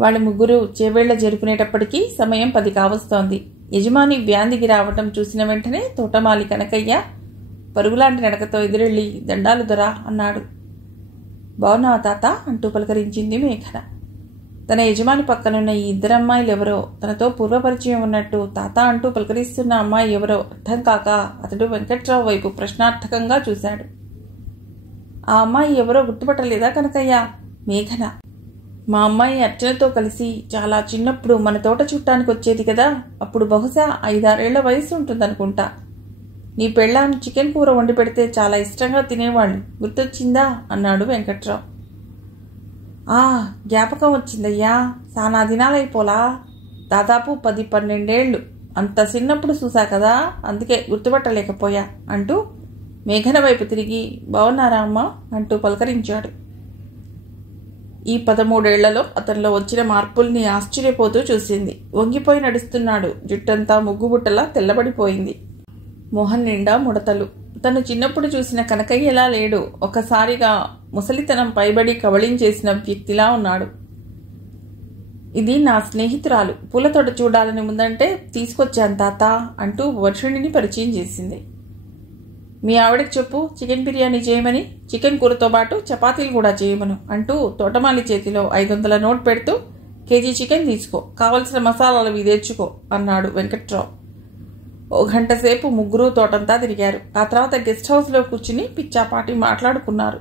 వాళ్ళ ముగ్గురు చేవేళ్ల జరుపునేటప్పటికీ సమయం 10 కావస్తోంది. యజమాని వ్యాన్ దిగి రావటం చూసిన వెంటనే తోటమాలి కనకయ్య పరుగులాంటి నడకతో ఎదురెళ్ళి దండాలు దొరా అన్నాడు. బావున్నావా తాత అంటూ పలకరించింది మేఘన. తన యజమాని పక్కనున్న ఈ ఇద్దరమ్మాయిలెవరో, తనతో పూర్వపరిచయం ఉన్నట్టు తాత అంటూ పలకరిస్తున్న అమ్మాయి ఎవరో అర్థం కాక అతడు వెంకట్రావు వైపు ప్రశ్నార్థకంగా చూశాడు. ఆ అమ్మాయి ఎవరో గుర్తుపట్టలేదా కనకయ్య? మేఘన. మా అమ్మాయి అర్చనతో కలిసి చాలా చిన్నప్పుడు మన తోట చుట్టానికి వచ్చేది కదా, అప్పుడు బహుశా 5-6 ఏళ్ల వయసు ఉంటుందనుకుంటా. నీ పెళ్ళాం చికెన్ కూర వండి పెడితే చాలా ఇష్టంగా తినేవాళ్ళు, గుర్తొచ్చిందా అన్నాడు వెంకట్రావు. జ్ఞాపకం వచ్చిందయ్యా, సానా దినాలైపోలా, దాదాపు 10-12 ఏళ్ళు. అంత చిన్నప్పుడు చూసా కదా, అందుకే గుర్తుపట్టలేకపోయా అంటూ మేఘన వైపు తిరిగి బావున్నారా అమ్మా అంటూ పలకరించాడు. ఈ 13 ఏళ్లలో అతనిలో వచ్చిన మార్పుల్ని ఆశ్చర్యపోతూ చూసింది. వంగిపోయి నడుస్తున్నాడు. జుట్టంతా ముగ్గుబుట్టలా తెల్లబడిపోయింది. మొహం నిండా ముడతలు. తను చిన్నప్పుడు చూసిన కనకయ్యలా లేడు. ఒక్కసారిగా ముసలితనం పైబడి కవళించేసిన వ్యక్తిలా ఉన్నాడు. ఇది నా స్నేహితురాలు, పూలతోట చూడాలని ముందంటే తీసుకొచ్చాను తాత అంటూ వర్షిణిని పరిచయం చేసింది. మీ ఆవిడకి చెప్పు చికెన్ బిర్యానీ చేయమని, చికెన్ కూరతో పాటు చపాతీలు కూడా చేయమను అంటూ తోటమాలి చేతిలో 500 నోట్ పెడుతూ కేజీ చికెన్ తీసుకో, కావలసిన మసాలాలు ఇవి తెచ్చుకో అన్నాడు వెంకట్రావు. 1 గంట సేపు ముగ్గురు తోటంతా తిరిగారు. ఆ తర్వాత గెస్ట్ హౌస్లో కూర్చుని పిచ్చాపాటి మాట్లాడుకున్నారు.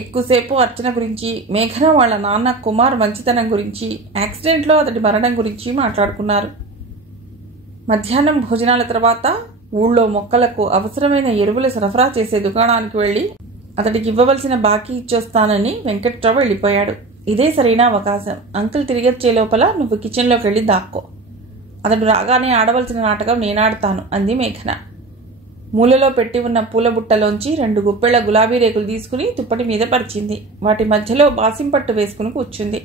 ఎక్కువసేపు అర్చన గురించి, మేఘన వాళ్ళ నాన్న కుమార్ మంచితనం గురించి, యాక్సిడెంట్లో అతడి మరణం గురించి మాట్లాడుకున్నారు. మధ్యాహ్నం భోజనాల తర్వాత ఊళ్ళో మొక్కలకు అవసరమైన ఎరువులు సరఫరా చేసే దుకాణానికి వెళ్లి అతడికి ఇవ్వవలసిన బాకీ ఇచ్చొస్తానని వెంకట్రావు వెళ్ళిపోయాడు. ఇదే సరైన అవకాశం. అంకుల్ తిరిగొచ్చే లోపల నువ్వు కిచెన్లోకి వెళ్ళి దాక్కో. అతడు రాగానే ఆడవలసిన నాటకం నేనాడతాను అంది మేఘన. మూలలో పెట్టి ఉన్న పూల బుట్టలోంచి 2 గుప్పెళ్ల గులాబీ రేకులు తీసుకుని దుప్పటి మీద పరిచింది. వాటి మధ్యలో బాసింపట్టు వేసుకుని కూర్చుంది.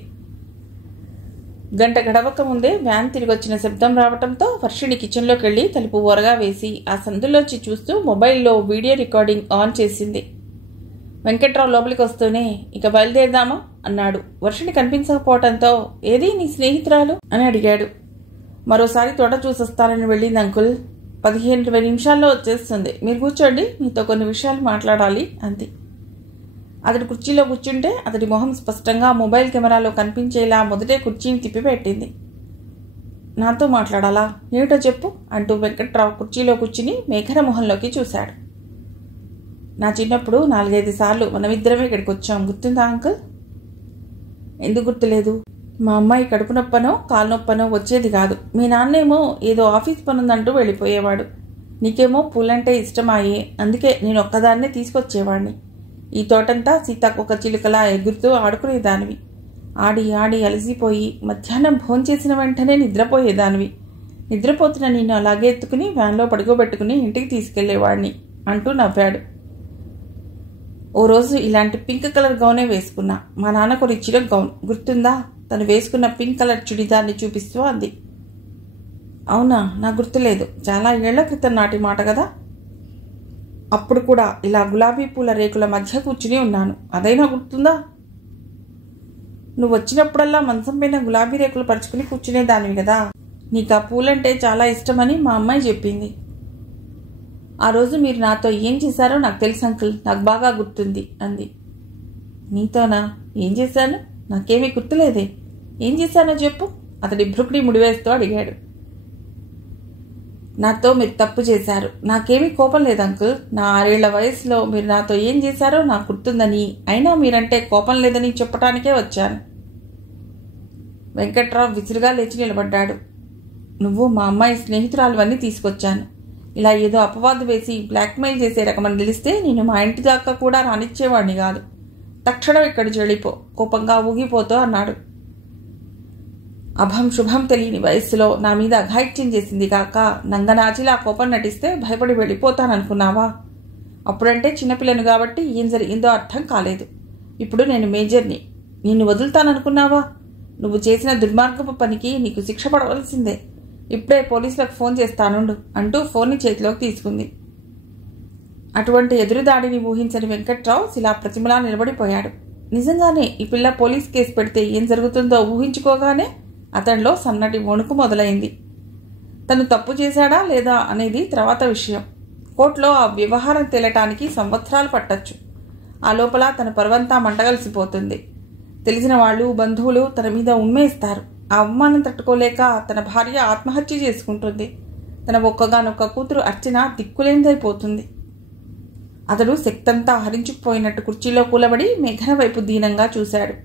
గంట గడవక ముందే వ్యాన్ తిరిగొచ్చిన శబ్దం రావటంతో వర్షిణి కిచెన్లోకి వెళ్లి తలుపు ఓరగా వేసి ఆ సందులోంచి చూస్తూ మొబైల్లో వీడియో రికార్డింగ్ ఆన్ చేసింది. వెంకట్రావు లోపలికి వస్తూనే ఇక బయలుదేరదామా అన్నాడు. వర్షిణి కనిపించకపోవటంతో ఏది నీ స్నేహితురాలు అని అడిగాడు. మరోసారి తోట చూసొస్తానని వెళ్ళింది అంకుల్, 15-20 నిమిషాల్లో వచ్చేస్తుంది, మీరు కూర్చోండి, మీతో కొన్ని విషయాలు మాట్లాడాలి అంది. అతడి కుర్చీలో కూర్చుంటే అతడి మొహం స్పష్టంగా మొబైల్ కెమెరాలో కనిపించేలా మొదటే కుర్చీని తిప్పిపెట్టింది. నాతో మాట్లాడాలా? ఏమిటో చెప్పు అంటూ వెంకట్రావు కుర్చీలో కూర్చుని మేఘన మొహంలోకి చూశాడు. నా చిన్నప్పుడు 4-5 సార్లు మనమిద్దరమే ఇక్కడికి వచ్చాం, గుర్తుందా అంకుల్? ఎందుకు గుర్తులేదు? మా అమ్మాయి కడుపు నొప్పనో కాలు నొప్పనో వచ్చేది కాదు. మీ నాన్నేమో ఏదో ఆఫీస్ పనుందంటూ వెళ్ళిపోయేవాడు. నీకేమో పూలంటే ఇష్టమాయే, అందుకే నేను ఒక్కదాన్నే తీసుకొచ్చేవాడిని. ఈ తోటంతా సీతాకొక చిలుకలా ఎగురుతూ ఆడుకునేదానివి. ఆడి ఆడి అలసిపోయి మధ్యాహ్నం భోంచేసిన వెంటనే నిద్రపోయేదానివి. నిద్రపోతున్న నిన్ను అలాగే ఎత్తుకుని వ్యాన్లో పడుకోబెట్టుకుని ఇంటికి తీసుకెళ్లేవాడిని అంటూ నవ్వాడు. ఓ రోజు ఇలాంటి పింక్ కలర్ గౌనే వేసుకున్నా. మా నాన్న కొనిచ్చిన గౌన్ గుర్తుందా? తను వేసుకున్న పింక్ కలర్ చుడిదార్ని చూపిస్తూ అంది. అవునా, నాకు గుర్తులేదు. చాలా ఏళ్ల క్రితం నాటి మాట కదా. అప్పుడు కూడా ఇలా గులాబీ పూల రేకుల మధ్య కూర్చుని ఉన్నాను, అదైనా గుర్తుందా? నువ్వు వచ్చినప్పుడల్లా మంచం పైన గులాబీ రేకులు పరుచుకుని కూర్చునేదానివి కదా. నీకు ఆ పూలంటే చాలా ఇష్టమని మా అమ్మాయి చెప్పింది. ఆ రోజు మీరు నాతో ఏం చేశారో నాకు తెలుసు అంకుల్, నాకు బాగా గుర్తుంది అంది. నీతోనా? ఏం చేశాను? నాకేమీ గుర్తులేదే. ఏం చేశానో చెప్పు అతడి భ్రుకుడి ముడివేస్తూ అడిగాడు. నాతో మీరు తప్పు చేశారు. నాకేమీ కోపం లేదు అంకుల్. నా 6 ఏళ్ల వయసులో మీరు నాతో ఏం చేశారో నాకు గుర్తుందని, అయినా మీరంటే కోపం లేదని చెప్పటానికే వచ్చాను. వెంకట్రావు విసురుగా లేచి నిలబడ్డాడు. నువ్వు మా అమ్మాయి స్నేహితురాలువన్నీ తీసుకొచ్చాను. ఇలా ఏదో అపవాదు వేసి బ్లాక్మెయిల్ చేసే రకమని తెలిస్తే నేను మా ఇంటి దాకా కూడా రానిచ్చేవాడిని కాదు. తక్షణం ఇక్కడి చెడిపో, కోపంగా ఊగిపోతూ అన్నాడు. అభం శుభం తెలియని వయస్సులో నా మీద అఘాయిత్యం చేసింది కాక నంగనాచిలా కోపం నటిస్తే భయపడి వెళ్ళిపోతాననుకున్నావా? అప్పుడంటే చిన్నపిల్లను కాబట్టి ఏం జరిగిందో అర్థం కాలేదు. ఇప్పుడు నేను మేజర్ని. నిన్ను వదులుతాననుకున్నావా? నువ్వు చేసిన దుర్మార్గపు పనికి నీకు శిక్ష పడవలసిందే. ఇప్పుడే పోలీసులకు ఫోన్ చేస్తానుండు అంటూ ఫోన్ని చేతిలోకి తీసుకుంది. అటువంటి ఎదురుదాడిని ఊహించని వెంకట్రావు శిలా ప్రతిమలా నిలబడిపోయాడు. నిజంగానే ఈ పిల్ల పోలీస్ కేసు పెడితే ఏం జరుగుతుందో ఊహించుకోగానే అతనిలో సన్నటి వణుకు మొదలైంది. తను తప్పు చేశాడా లేదా అనేది తర్వాత విషయం. కోర్టులో ఆ వ్యవహారం తేలటానికి సంవత్సరాలు పట్టచ్చు. ఆ లోపల తన పరువంతా మంటగలిసిపోతుంది. తెలిసిన వాళ్ళు, బంధువులు తన మీద ఉమ్మేస్తారు. ఆ అవమానం తట్టుకోలేక తన భార్య ఆత్మహత్య చేసుకుంటుంది. తన ఒక్కగానొక్క కూతురు అర్చన దిక్కులేందైపోతుంది. అతడు శక్తంతా హరించుకుపోయినట్టు కుర్చీలో కూలబడి మేఘన వైపు దీనంగా చూశాడు.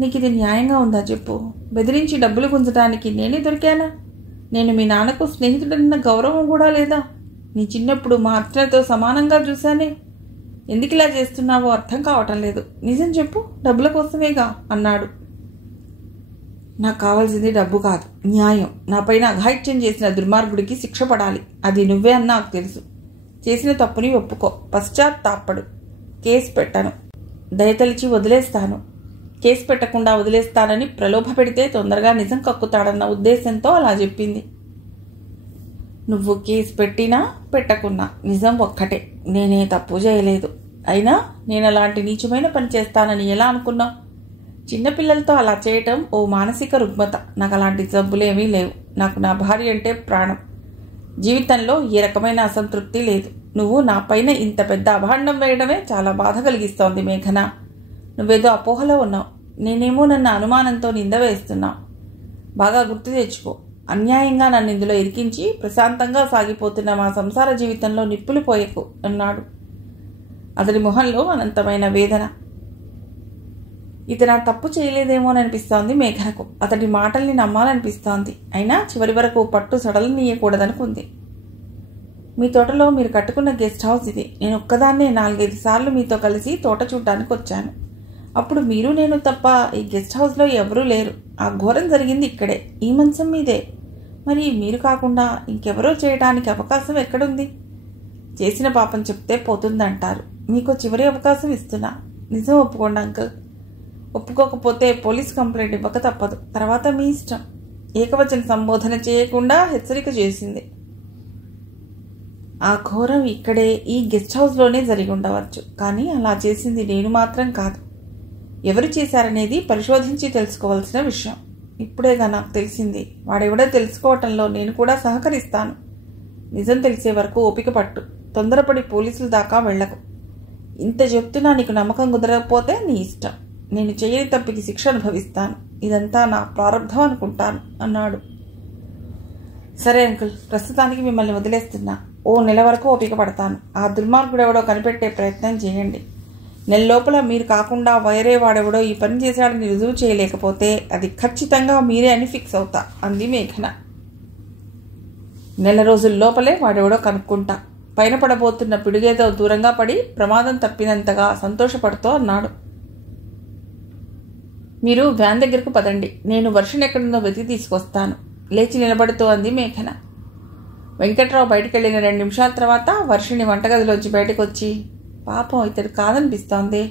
నీకు ఇది న్యాయంగా ఉందా చెప్పు? బెదిరించి డబ్బులు గుంజడానికి నేనే దొరికానా? నేను మీ నాన్నకు స్నేహితుడన్న గౌరవం కూడా లేదా? నీ చిన్నప్పుడు మా అర్చనతో సమానంగా చూశానే. ఎందుకు ఇలా చేస్తున్నావో అర్థం కావటం లేదు. నిజం చెప్పు, డబ్బుల కోసమేగా అన్నాడు. నాకు కావాల్సింది డబ్బు కాదు, న్యాయం. నాపైన అఘాయిత్యం చేసిన దుర్మార్గుడికి శిక్ష పడాలి. అది నువ్వే అని నాకు తెలుసు. చేసిన తప్పుని ఒప్పుకో, పశ్చాత్తాపడు. కేసు పెట్టను, దయతలిచి వదిలేస్తాను. కేసు పెట్టకుండా వదిలేస్తానని ప్రలోభ పెడితే తొందరగా నిజం కక్కుతాడన్న ఉద్దేశంతో అలా చెప్పింది. నువ్వు కేసు పెట్టినా పెట్టకున్నా నిజం ఒక్కటే. నేనే తప్పు చేయలేదు. అయినా నేను అలాంటి నీచమైన పని చేస్తానని ఎలా అనుకున్నావు? చిన్నపిల్లలతో అలా చేయటం ఓ మానసిక రుగ్మత. నాకు అలాంటి జబ్బులేమీ లేవు. నాకు నా భార్య అంటే ప్రాణం. జీవితంలో ఏ రకమైన అసంతృప్తి లేదు. నువ్వు నా పైన ఇంత పెద్ద అభాండం వేయడమే చాలా బాధ కలిగిస్తోంది మేఘన. నువ్వేదో అపోహలో ఉన్నావు. నేనేమో నన్ను అనుమానంతో నింద వేస్తున్నావు. బాగా గుర్తు తెచ్చుకో. అన్యాయంగా నన్ను ఇందులో ఇరికించి ప్రశాంతంగా సాగిపోతున్న మా సంసార జీవితంలో నిప్పులు పోయకు అన్నాడు. అతడి మొహంలో అనంతమైన వేదన. ఇతను తప్పు చేయలేదేమోననిపిస్తోంది మేఘనకు. అతడి మాటల్ని నమ్మాలనిపిస్తోంది. అయినా చివరి వరకు పట్టు సడలనీయకూడదనుకుంది. మీ తోటలో మీరు కట్టుకున్న గెస్ట్ హౌస్ ఇది. నేను ఒక్కదాన్నే 4-5 సార్లు మీతో కలిసి తోట చూడడానికి వచ్చాను. అప్పుడు మీరు నేను తప్ప ఈ గెస్ట్ హౌస్లో ఎవరూ లేరు. ఆ ఘోరం జరిగింది ఇక్కడే, ఈ మంచం మీదే. మరి మీరు కాకుండా ఇంకెవరో చేయడానికి అవకాశం ఎక్కడుంది? చేసిన పాపం చెప్తే పోతుందంటారు. మీకు చివరి అవకాశం ఇస్తున్నా. నిజం ఒప్పుకోండి అంకుల్. ఒప్పుకోకపోతే పోలీస్ కంప్లైంట్ ఇవ్వక తప్పదు. తర్వాత మీ ఇష్టం. ఏకవచన సంబోధన చేయకుండా హెచ్చరిక చేసింది. ఆ ఘోరం ఇక్కడే, ఈ గెస్ట్ హౌస్లోనే జరిగి ఉండవచ్చు. కానీ అలా చేసింది నేను మాత్రం కాదు. ఎవరు చేశారనేది పరిశోధించి తెలుసుకోవాల్సిన విషయం. ఇప్పుడేగా నాకు తెలిసింది. వాడెవడో తెలుసుకోవటంలో నేను కూడా సహకరిస్తాను. నిజం తెలిసే వరకు ఓపిక పట్టు. తొందరపడి పోలీసుల దాకా వెళ్ళకు. ఇంత చెప్తున్నా నీకు నమ్మకం కుదరకపోతే నీ ఇష్టం. నేను చేయని తప్పికి శిక్ష అనుభవిస్తాను. ఇదంతా నా ప్రారంభం అనుకుంటాను అన్నాడు. సరే అంకుల్, ప్రస్తుతానికి మిమ్మల్ని వదిలేస్తున్నా. ఓ నెల వరకు ఓపిక పడతాను. ఆ దుర్మార్గుడెవడో కనిపెట్టే ప్రయత్నం చేయండి. నెల లోపల మీరు కాకుండా వేరే వాడెవడో ఈ పని చేశాడని రుజువు చేయలేకపోతే అది ఖచ్చితంగా మీరే అని ఫిక్స్ అవుతా అంది మేఘన. నెల రోజుల లోపలే వాడెవడో కనుక్కుంటా. పైన పడబోతున్న పిడుగేదో దూరంగా పడి ప్రమాదం తప్పినంతగా సంతోషపడుతూ అన్నాడు. మీరు వ్యాన్ దగ్గరకు పదండి. నేను వర్షం ఎక్కడుందో వెతికి తీసుకొస్తాను. లేచి నిలబడుతూ అంది మేఘన. వెంకట్రావు బయటికెళ్లిన 2 నిమిషాల తర్వాత వర్షిని వంటగదిలోంచి బయటకు వచ్చి, పాపం ఇతడు కాదనిపిస్తోంది.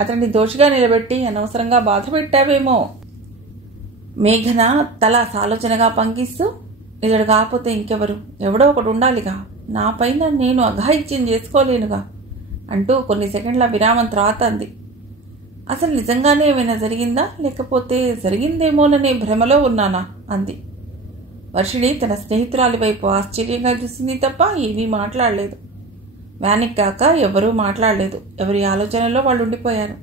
అతన్ని దోషిగా నిలబెట్టి అనవసరంగా బాధ పెట్టావేమో. మేఘన తల సాలోచనగా పంకిస్తూ, ఇతడు కాకపోతే ఇంకెవరు? ఎవడో ఒకడు ఉండాలిగా. నా పైన నేను అఘాయిత్యం చేసుకోలేనుగా అంటూ కొన్ని సెకండ్ల విరామం తర్వాత అంది. అసలు నిజంగానే ఏమైనా జరిగిందా, లేకపోతే జరిగిందేమోననే భ్రమలో ఉన్నానా అంది. వర్షిణి తన స్నేహితురాలి వైపు ఆశ్చర్యంగా చూసింది తప్ప ఏమీ మాట్లాడలేదు. వ్యానికి కాక ఎవరూ మాట్లాడలేదు. ఎవరి ఆలోచనలో వాళ్ళు ఉండిపోయారు.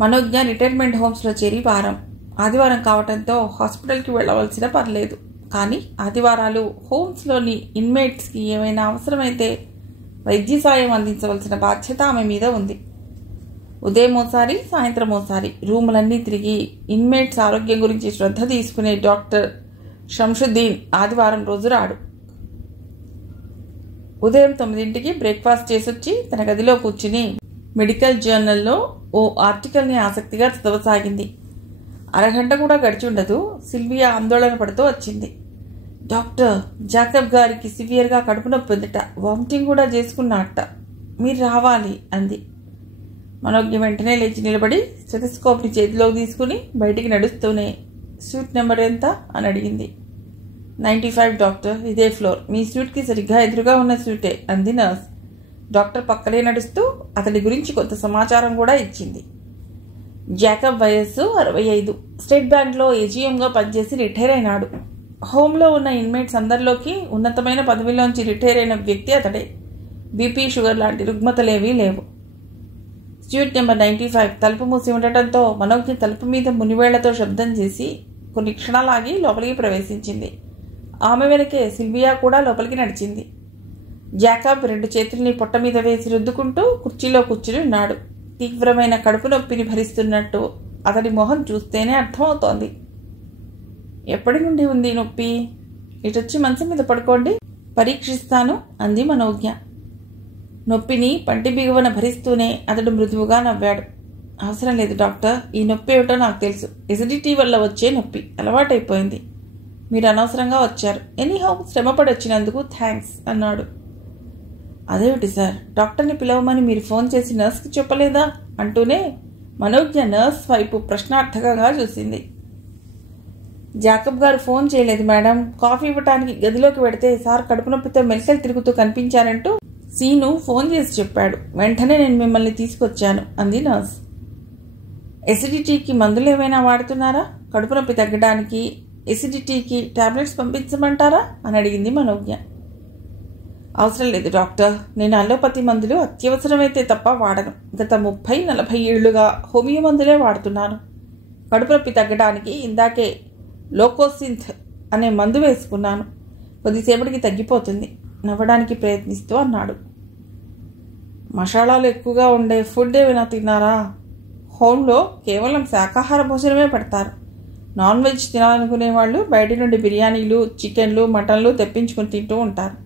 మనోజ్ఞ రిటైర్మెంట్ హోమ్స్లో చేరి వారం. ఆదివారం కావటంతో హాస్పిటల్కి వెళ్ళవలసిన పర్లేదు. కానీ ఆదివారాలు హోమ్స్లోని ఇన్మేట్స్కి ఏమైనా అవసరమైతే వైద్య సాయం అందించవలసిన బాధ్యత ఆమె మీద ఉంది. ఉదయం ఓసారి, సాయంత్రం ఓసారి రూములన్నీ తిరిగి ఇన్మేట్స్ ఆరోగ్యం గురించి శ్రద్ధ తీసుకునే డాక్టర్ షంషుద్దీన్ ఆదివారం రోజు రాడు. ఉదయం 9ంటికి బ్రేక్ఫాస్ట్ చేసొచ్చి తన గదిలో కూర్చుని మెడికల్ జర్నల్లో ఓ ఆర్టికల్ని ఆసక్తిగా చదవసాగింది. అరగంట కూడా గడిచి ఉండదు. సిల్వియా ఆందోళన పడుతూ వచ్చింది. డాక్టర్, జాకబ్ గారికి సివియర్గా కడుపు నొప్పి ఉందట. వామిటింగ్ కూడా చేసుకున్నట్ట. మీరు రావాలి అంది. మనోజ్ఞ వెంటనే లేచి నిలబడి స్టెథోస్కోప్ని చేతిలోకి తీసుకుని బయటికి నడుస్తూనే, సూట్ నెంబర్ ఎంత అని అడిగింది. 95 డాక్టర్, ఇదే ఫ్లోర్. మీ సూట్కి సరిగ్గా ఎదురుగా ఉన్న సూటే అంది నర్స్. డాక్టర్ పక్కనే నడుస్తూ అతడి గురించి కొంత సమాచారం కూడా ఇచ్చింది. జాకబ్ వయస్సు 65. స్టేట్ బ్యాంక్లో ఏజీఎంగా పనిచేసి రిటైర్ అయినాడు. హోంలో ఉన్న ఇన్మేట్స్ అందరిలోకి ఉన్నతమైన పదవిలోంచి రిటైర్ అయిన వ్యక్తి అతడే. బీపీ, షుగర్ లాంటి రుగ్మతలేవీ లేవు. స్ట్యూట్ నెంబర్ 95 తలుపు మూసి ఉండటంతో మనోజ్ఞ తలుపు మీద మునివేళ్లతో శబ్దం చేసి కొన్ని క్షణాలాగి లోపలికి ప్రవేశించింది. ఆమె వెనకే సిల్వియా కూడా లోపలికి నడిచింది. జాకబ్ 2 చేతుల్ని పొట్ట మీద వేసి రుద్దుకుంటూ కుర్చీలో కూర్చుని ఉన్నాడు. తీవ్రమైన కడుపు నొప్పిని భరిస్తున్నట్టు అతడి మొహం చూస్తేనే అర్థమవుతోంది. ఎప్పటి నుండి ఉంది నొప్పి? ఇటొచ్చి మంచం మీద పడుకోండి, పరీక్షిస్తాను అంది మనోజ్ఞ. నొప్పిని పంటి బిగువన భరిస్తూనే అతడు మృదువుగా నవ్వాడు. అవసరం లేదు డాక్టర్, ఈ నొప్పి ఏమిటో నాకు తెలుసు. ఎసిడిటీ వల్ల వచ్చే నొప్పి, అలవాటైపోయింది. మీరు అనవసరంగా వచ్చారు. ఎనీహౌ శ్రమపడి వచ్చినందుకు థ్యాంక్స్ అన్నాడు. అదేమిటి సార్, డాక్టర్ని పిలవమని మీరు ఫోన్ చేసి నర్స్కి చెప్పలేదా అంటూనే మనోజ్ఞ నర్స్ వైపు ప్రశ్నార్థకంగా చూసింది. జాకబ్ గారు ఫోన్ చేయలేదు మేడం. కాఫీ ఇవ్వటానికి గదిలోకి వెడితే సార్ కడుపు నొప్పితో మెలికలు తిరుగుతూ కనిపించారంటూ సీను ఫోన్ చేసి చెప్పాడు. వెంటనే నేను మిమ్మల్ని తీసుకొచ్చాను అంది నర్స్. ఎసిడిటీకి మందులు ఏమైనా వాడుతున్నారా? కడుపు నొప్పి తగ్గడానికి ఎసిడిటీకి టాబ్లెట్స్ పంపించమంటారా అని అడిగింది మనోజ్ఞ. అవసరం లేదు డాక్టర్, నేను అలోపతి మందులు అత్యవసరమైతే తప్ప వాడను. గత 30-40 ఏళ్లుగా హోమియో మందులే వాడుతున్నాను. కడుపు నొప్పి తగ్గడానికి ఇందాకే లోకోసింథ్ అనే మందు వేసుకున్నాను. కొద్దిసేపటికి తగ్గిపోతుంది. నవ్వడానికి ప్రయత్నిస్తూ అన్నాడు. మసాలాలు ఎక్కువగా ఉండే ఫుడ్ ఏమైనా తిన్నారా? హోంలో కేవలం శాకాహార భోజనమే పెడతారు. నాన్ వెజ్ తినాలనుకునే వాళ్ళు బయట నుండి బిర్యానీలు, చికెన్లు, మటన్లు తెప్పించుకొని తింటూ ఉంటారు.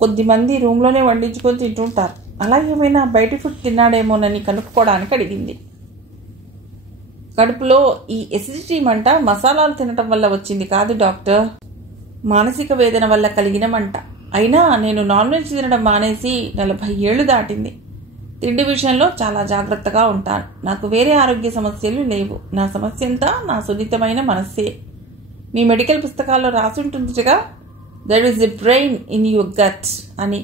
కొద్దిమంది రూమ్లోనే వండించుకొని తింటుంటారు. అలా ఏమైనా బయట ఫుడ్ తిన్నాడేమోనని కనుక్కోవడానికి అడిగింది. కడుపులో ఈ ఎసిడిటీ మంట మసాలాలు తినటం వల్ల వచ్చింది కాదు డాక్టర్, మానసిక వేదన వల్ల కలిగిన మంట. అయినా నేను నాన్ వెజ్ తినడం మానేసి 40 ఏళ్లు దాటింది. తిండి విషయంలో చాలా జాగ్రత్తగా ఉంటాను. నాకు వేరే ఆరోగ్య సమస్యలు లేవు. నా సమస్య అంతా నా సున్నితమైన మనస్సే. మీ మెడికల్ పుస్తకాల్లో రాసుంటుందిగా, there is a brain in your gut అని.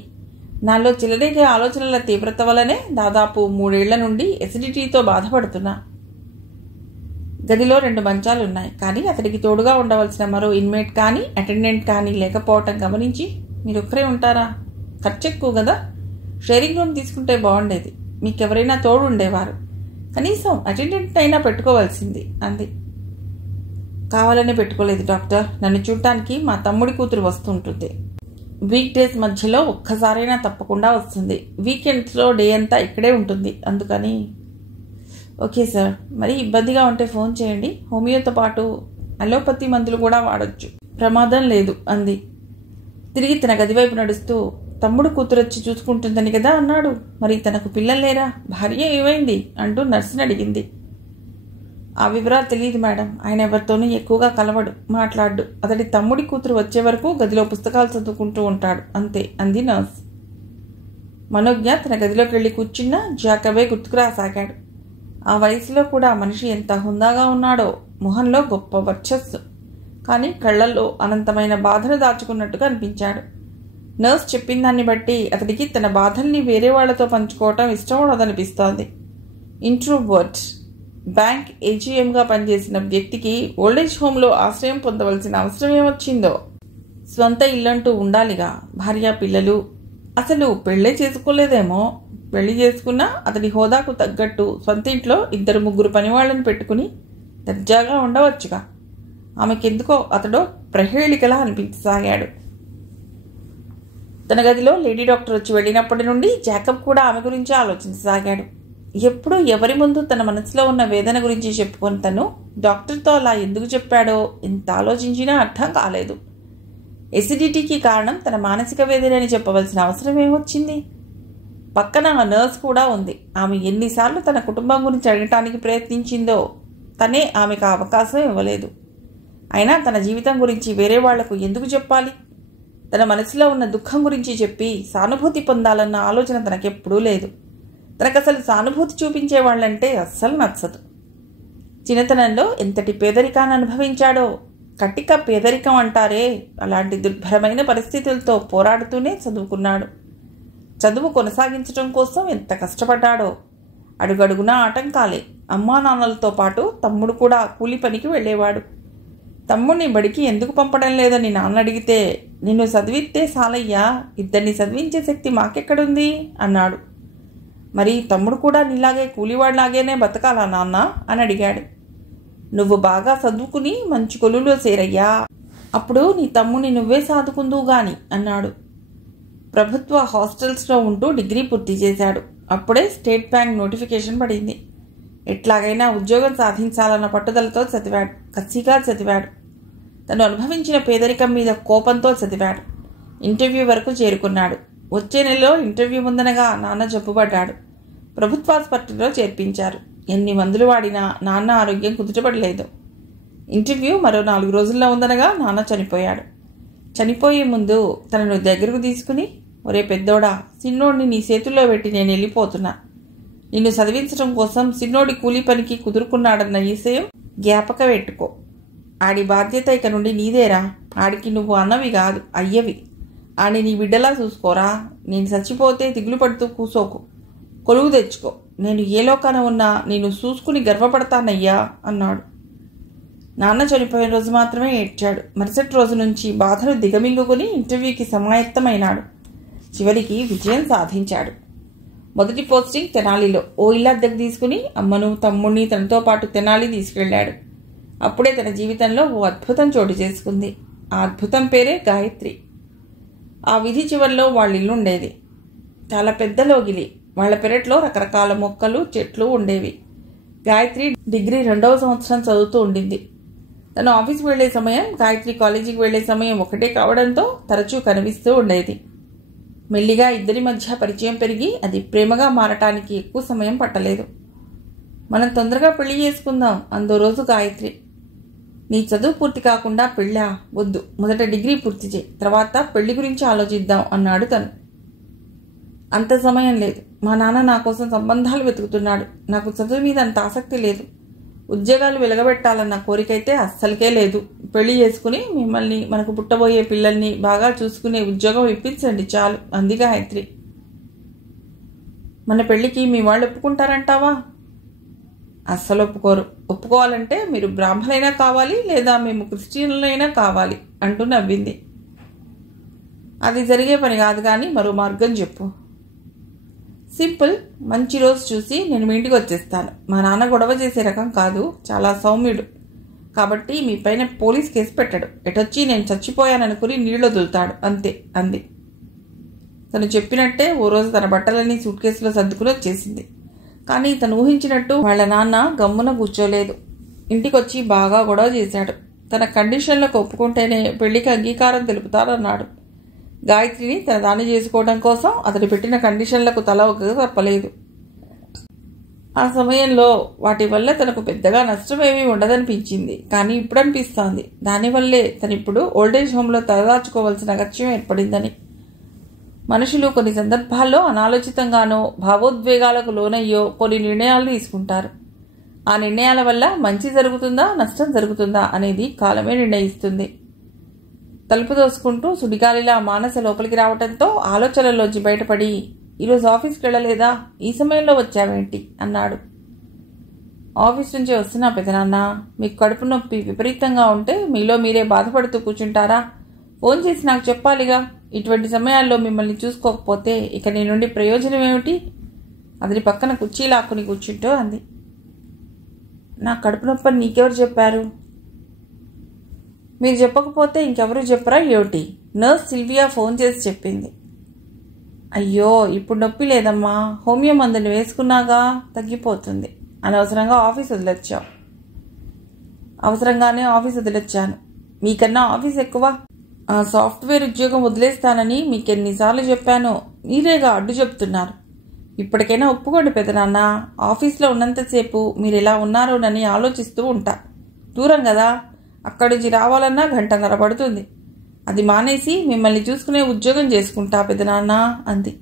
నాలో చెలరేగే ఆలోచనల తీవ్రత వల్లనే దాదాపు 3 ఏళ్ల నుండి ఎసిడిటీతో బాధపడుతున్నా. గదిలో 2 మంచాలున్నాయి. కానీ అతడికి తోడుగా ఉండవలసిన మరో ఇన్మేట్ కానీ అటెండెంట్ కానీ లేకపోవటం గమనించి మీరు ఒక్కరే ఉంటారా? ఖర్చు ఎక్కువ కదా, షేరింగ్ రూమ్ తీసుకుంటే బాగుండేది. మీకెవరైనా తోడు ఉండేవారు. కనీసం అటెండెంట్ అయినా పెట్టుకోవాల్సింది అంది. కావాలనే పెట్టుకోలేదు డాక్టర్. నన్ను చూడటానికి మా తమ్ముడి కూతురు వస్తుంటుంది. వీక్ డేస్ మధ్యలో ఒక్కసారైనా తప్పకుండా వస్తుంది. వీకెండ్స్లో డే అంతా ఇక్కడే ఉంటుంది. అందుకని. ఓకే సార్, మరి ఇబ్బందిగా ఉంటే ఫోన్ చేయండి. హోమియోతో పాటు అలోపతి మందులు కూడా వాడొచ్చు, ప్రమాదం లేదు అంది. తిరిగి తన గదివైపు నడుస్తూ, తమ్ముడు కూతురొచ్చి చూసుకుంటుందని కదా అన్నాడు. మరి తనకు పిల్లలు లేరా? భార్య ఏమైంది అంటూ నర్సుని అడిగింది. ఆ వివరాలు తెలియదు మేడం. ఆయన ఎవరితోనూ ఎక్కువగా కలవడు, మాట్లాడు. అతడి తమ్ముడి కూతురు వచ్చే వరకు గదిలో పుస్తకాలు చదువుకుంటూ ఉంటాడు అంతే అంది నర్స్. మనోజ్ఞ తన గదిలోకి వెళ్ళి కూర్చున్నా జాకబే గుర్తుకు రాసాగాడు. ఆ వయసులో కూడా మనిషి ఎంత హుందాగా ఉన్నాడో. మొహంలో గొప్ప వర్చస్సు, కానీ కళ్లల్లో అనంతమైన బాధను దాచుకున్నట్టుగా అనిపించాడు. నర్స్ చెప్పిన దాన్ని బట్టి అతడికి తన బాధల్ని వేరే వాళ్లతో పంచుకోవటం ఇష్టం ఉండదనిపిస్తోంది. ఇంట్రోవర్ట్. బ్యాంక్ ఏజీఎంగా పనిచేసిన వ్యక్తికి ఓల్డేజ్ హోంలో ఆశ్రయం పొందవలసిన అవసరం ఏమొచ్చిందో? స్వంత ఇల్లంటూ ఉండాలిగా, భార్య, పిల్లలు. అసలు పెళ్లే చేసుకోలేదేమో. పెళ్లి చేసుకున్నా అతడి హోదాకు తగ్గట్టు సొంత ఇంట్లో 2-3 పనివాళ్లను పెట్టుకుని దర్జాగా ఉండవచ్చుగా. ఆమెకెందుకో అతడో ప్రహేళికలా అనిపించసాగాడు. తన గదిలో లేడీ డాక్టర్ వచ్చి వెళ్ళినప్పటి నుండి జాకబ్ కూడా ఆమె గురించి ఆలోచించసాగాడు. ఎప్పుడూ ఎవరి ముందు తన మనసులో ఉన్న వేదన గురించి చెప్పుకొని తను డాక్టర్తో అలా ఎందుకు చెప్పాడో ఎంత ఆలోచించినా అర్థం కాలేదు. ఎసిడిటీకి కారణం తన మానసిక వేదన అని చెప్పవలసిన అవసరం ఏమొచ్చింది? పక్కన ఆ నర్స్ కూడా ఉంది. ఆమె ఎన్నిసార్లు తన కుటుంబం గురించి అడగటానికి ప్రయత్నించిందో తనే ఆమెకు అవకాశం ఇవ్వలేదు. అయినా తన జీవితం గురించి వేరే వాళ్లకు ఎందుకు చెప్పాలి? తన మనసులో ఉన్న దుఃఖం గురించి చెప్పి సానుభూతి పొందాలన్న ఆలోచన తనకెప్పుడూ లేదు. తనకసలు సానుభూతి చూపించే వాళ్ళంటే అస్సలు నచ్చదు. చిన్నతనంలో ఎంతటి పేదరికాన్ని అనుభవించాడో. కట్టిక పేదరికం అంటారే, అలాంటి దుర్భరమైన పరిస్థితులతో పోరాడుతూనే చదువుకున్నాడు. చదువు కొనసాగించడం కోసం ఎంత కష్టపడ్డాడో. అడుగడుగునా ఆటంకాలే. అమ్మా నాన్నలతో పాటు తమ్ముడు కూడా కూలి పనికి వెళ్ళేవాడు. తమ్ముడిని బడికి ఎందుకు పంపడం లేదని నాన్న అడిగితే, నిన్ను చదివిస్తే సాలయ్యా, ఇద్దరిని చదివించే శక్తి మాకెక్కడుంది అన్నాడు. మరి తమ్ముడు కూడా నీలాగే కూలివాడిలాగేనే బతకాలా నాన్న అని అడిగాడు. నువ్వు బాగా చదువుకుని మంచి కొలువులో చేరయ్యా, అప్పుడు నీ తమ్ముని నువ్వే సాదుకుందువు గాని అన్నాడు. ప్రభుత్వ హాస్టల్స్లో ఉంటూ డిగ్రీ పూర్తి చేశాడు. అప్పుడే స్టేట్ బ్యాంక్ నోటిఫికేషన్ పడింది. ఎట్లాగైనా ఉద్యోగం సాధించాలన్న పట్టుదలతో చదివాడు. కసిగా చదివాడు. తను అనుభవించిన పేదరికం మీద కోపంతో చదివాడు. ఇంటర్వ్యూ వరకు చేరుకున్నాడు. వచ్చే నెలలో ఇంటర్వ్యూ ముందనగా నాన్న జబ్బుపడ్డాడు. ప్రభుత్వాసుపత్రిలో చేర్పించారు. ఎన్ని మందులు వాడినా నాన్న ఆరోగ్యం కుదుటపడలేదు. ఇంటర్వ్యూ మరో 4 రోజుల్లో ఉందనగా నాన్న చనిపోయాడు. చనిపోయే ముందు తనను దగ్గరకు తీసుకుని, ఒరే పెద్దోడా, సిన్నోడిని నీ చేతుల్లో పెట్టి నేను వెళ్ళిపోతున్నా. నిన్ను చదివించడం కోసం సిన్నోడి కూలీ పనికి కుదురుకున్నాడన్న విషయం జ్ఞాపక పెట్టుకో. ఆడి బాధ్యత ఇక నుండి నీదేరా. ఆడికి నువ్వు అన్నవి కాదు, అయ్యవి. ఆడి నీ బిడ్డలా చూసుకోరా. నేను చచ్చిపోతే దిగులు పడుతూ కూసోకు. కొలువు తెచ్చుకో. నేను ఏ లోకాన ఉన్నా నేను చూసుకుని గర్వపడతానయ్యా అన్నాడు. నాన్న చనిపోయిన రోజు మాత్రమే ఏడ్చాడు. మరుసటి రోజు నుంచి బాధలు దిగమింగుకుని ఇంటర్వ్యూకి సమాయత్తమైనాడు. చివరికి విజయం సాధించాడు. మొదటి పోస్టింగ్ తెనాలిలో. ఓ ఇల్లు అద్దెకు తీసుకుని అమ్మను తమ్ముడిని తనతో పాటు తెనాలి తీసుకెళ్లాడు. అప్పుడే తన జీవితంలో ఓ అద్భుతం చోటు చేసుకుంది. ఆ అద్భుతం పేరే గాయత్రి. ఆ వీధి చివరిలో వాళ్ళ ఇల్లు ఉండేది. చాలా పెద్ద లోగిలి. వాళ్ల పెరట్లో రకరకాల మొక్కలు చెట్లు ఉండేవి. గాయత్రి డిగ్రీ 2వ సంవత్సరం చదువుతూ ఉండింది. తను ఆఫీస్కి వెళ్లే సమయం, గాయత్రి కాలేజీకి వెళ్లే సమయం ఒకటే కావడంతో తరచూ కనిపిస్తూ ఉండేది. మెల్లిగా ఇద్దరి మధ్య పరిచయం పెరిగి అది ప్రేమగా మారటానికి ఎక్కువ సమయం పట్టలేదు. మనం తొందరగా పెళ్లి చేసుకుందాం అందో రోజు గాయత్రి. నీ చదువు పూర్తి కాకుండా పెళ్ళా? వద్దు, మొదట డిగ్రీ పూర్తి చేయి, తర్వాత పెళ్లి గురించి ఆలోచిద్దాం అన్నాడు తను. అంత సమయం లేదు. మా నాన్న నా కోసం సంబంధాలు వెతుకుతున్నాడు. నాకు చదువు మీద అంత ఆసక్తి లేదు. ఉద్యోగాలు వెలగబెట్టాలన్న కోరికైతే అస్సలకే లేదు. పెళ్లి చేసుకుని మిమ్మల్ని, మనకు పుట్టబోయే పిల్లల్ని బాగా చూసుకునే ఉద్యోగం ఇప్పించండి చాలు అంది గాయత్రి. మన పెళ్లికి మీ వాళ్ళు ఒప్పుకుంటారంటావా? అస్సలు ఒప్పుకోరు. ఒప్పుకోవాలంటే మీరు బ్రాహ్మణైనా కావాలి, లేదా మేము క్రిస్టియన్లైనా కావాలి అంటూ నవ్వింది. అది జరిగే పని కాదు, కానీ మరో మార్గం చెప్పు. సింపుల్. మంచి రోజు చూసి నేను మీ ఇంటికి వచ్చేస్తాను. మా నాన్న గొడవ చేసే రకం కాదు, చాలా సౌమ్యుడు. కాబట్టి మీ పైన పోలీస్ కేసు పెట్టాడు. ఎటొచ్చి నేను చచ్చిపోయాననుకుని నీళ్ళు వదులుతాడు అంతే అంది. తను చెప్పినట్టే ఓ రోజు తన బట్టలన్నీ సూట్ కేసులో సర్దుకుని వచ్చేసింది. కానీ తను ఊహించినట్టు వాళ్ళ నాన్న గమ్మున కూర్చోలేదు. ఇంటికొచ్చి బాగా గొడవ చేశాడు. తన కండిషన్లకు ఒప్పుకుంటేనే పెళ్లికి అంగీకారం తెలుపుతారన్నాడు. గాయత్రిని తన దాన్ని చేసుకోవడం కోసం అతడు పెట్టిన కండిషన్లకు తల ఒక్క తప్పలేదు. ఆ సమయంలో వాటి వల్ల తనకు పెద్దగా నష్టమేమీ ఉండదనిపించింది. కానీ ఇప్పుడు అనిపిస్తోంది దానివల్లే తనిప్పుడు ఓల్డేజ్ హోంలో తలదాచుకోవాల్సిన అగత్యం ఏర్పడిందని. మనుషులు కొన్ని సందర్భాల్లో అనాలోచితంగానో భావోద్వేగాలకు లోనయ్యో కొన్ని నిర్ణయాలు తీసుకుంటారు. ఆ నిర్ణయాల వల్ల మంచి జరుగుతుందా నష్టం జరుగుతుందా అనేది కాలమే నిర్ణయిస్తుంది. తలుపు దోసుకుంటూ సుడిగాలిలా మానస లోపలికి రావడంతో ఆలోచనల్లోంచి బయటపడి, ఈరోజు ఆఫీస్కి వెళ్ళలేదా? ఈ సమయంలో వచ్చావేంటి అన్నాడు. ఆఫీస్ నుంచి వస్తున్నా పెదనాన్న. మీకు కడుపు నొప్పి విపరీతంగా ఉంటే మీలో మీరే బాధపడుతూ కూర్చుంటారా? ఫోన్ చేసి నాకు చెప్పాలిగా. ఇటువంటి సమయాల్లో మిమ్మల్ని చూసుకోకపోతే ఇక నీ నుండి ప్రయోజనం ఏమిటి? అతని పక్కన కుర్చీ లాక్కుని కూర్చుంటూ అంది. నా కడుపు నొప్పని నీకెవరు చెప్పారు? మీరు చెప్పకపోతే ఇంకెవరు చెప్పరా ఏమిటి? నర్స్ సిల్వియా ఫోన్ చేసి చెప్పింది. అయ్యో, ఇప్పుడు నొప్పి లేదమ్మా. హోమియో మందులు వేసుకున్నాగా, తగ్గిపోతుంది. అనవసరంగా ఆఫీస్ వదిలొచ్చావు. అవసరంగానే ఆఫీస్ వదిలొచ్చాను. మీకన్నా ఆఫీస్ ఎక్కువ. ఆ సాఫ్ట్వేర్ ఉద్యోగం వదిలేస్తానని మీకెన్నిసార్లు చెప్పానో, మీరేగా అడ్డు చెప్తున్నారు. ఇప్పటికైనా ఒప్పుకోండి పెదనాన్న. ఆఫీస్లో ఉన్నంతసేపు మీరు ఎలా ఉన్నారోనని ఆలోచిస్తూ ఉంటా. దూరం కదా, అక్కడి నుంచి రావాలన్నా 1.5 గంట పడుతుంది. అది మానేసి మిమ్మల్ని చూసుకునే ఉద్యోగం చేసుకుంటా పెదనాన్న అంది.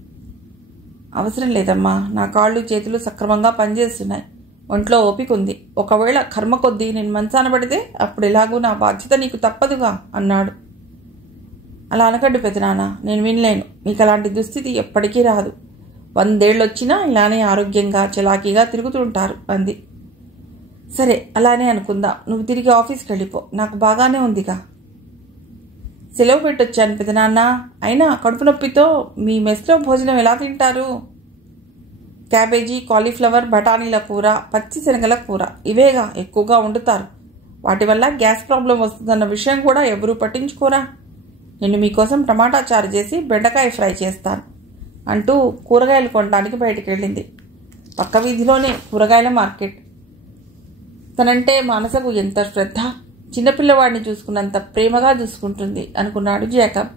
అవసరం లేదమ్మా. నా కాళ్ళు చేతులు సక్రమంగా పనిచేస్తున్నాయి. ఒంట్లో ఓపిక ఉంది. ఒకవేళ కర్మ కొద్దీ నేను మంచాన పడితే అప్పుడు ఎలాగూ నా బాధ్యత నీకు తప్పదుగా అన్నాడు. అలా అనకడ్డు పెదనాన్న, నేను వినలేను. మీకు అలాంటి దుస్థితి ఎప్పటికీ రాదు. 100 ఏళ్ళు వచ్చినా ఇలానే ఆరోగ్యంగా చలాకీగా తిరుగుతుంటారు అంది. సరే, అలానే అనుకుందాం. నువ్వు తిరిగి ఆఫీస్కి వెళ్ళిపో. నాకు బాగానే ఉందిగా. సెలవు పెట్టొచ్చాను పెదనాన్న. అయినా కడుపు నొప్పితో మీ మెస్లో భోజనం ఎలా తింటారు? క్యాబేజీ, కాలీఫ్లవర్, బఠానీల కూర, పచ్చి శనగల కూర ఇవేగా ఎక్కువగా వండుతారు. వాటి వల్ల గ్యాస్ ప్రాబ్లం వస్తుందన్న విషయం కూడా ఎవరూ పట్టించుకోరా. నేను మీకోసం టమాటా చారు చేసి బెండకాయ ఫ్రై చేస్తాను అంటూ కూరగాయలు కొనడానికి బయటికి వెళ్ళింది. పక్క వీధిలోనే కూరగాయల మార్కెట్. తనంటే మానసకు ఎంత శ్రద్ధ! చిన్నపిల్లవాడిని చూసుకున్నంత ప్రేమగా చూసుకుంటుంది అనుకున్నాడు జాకబ్.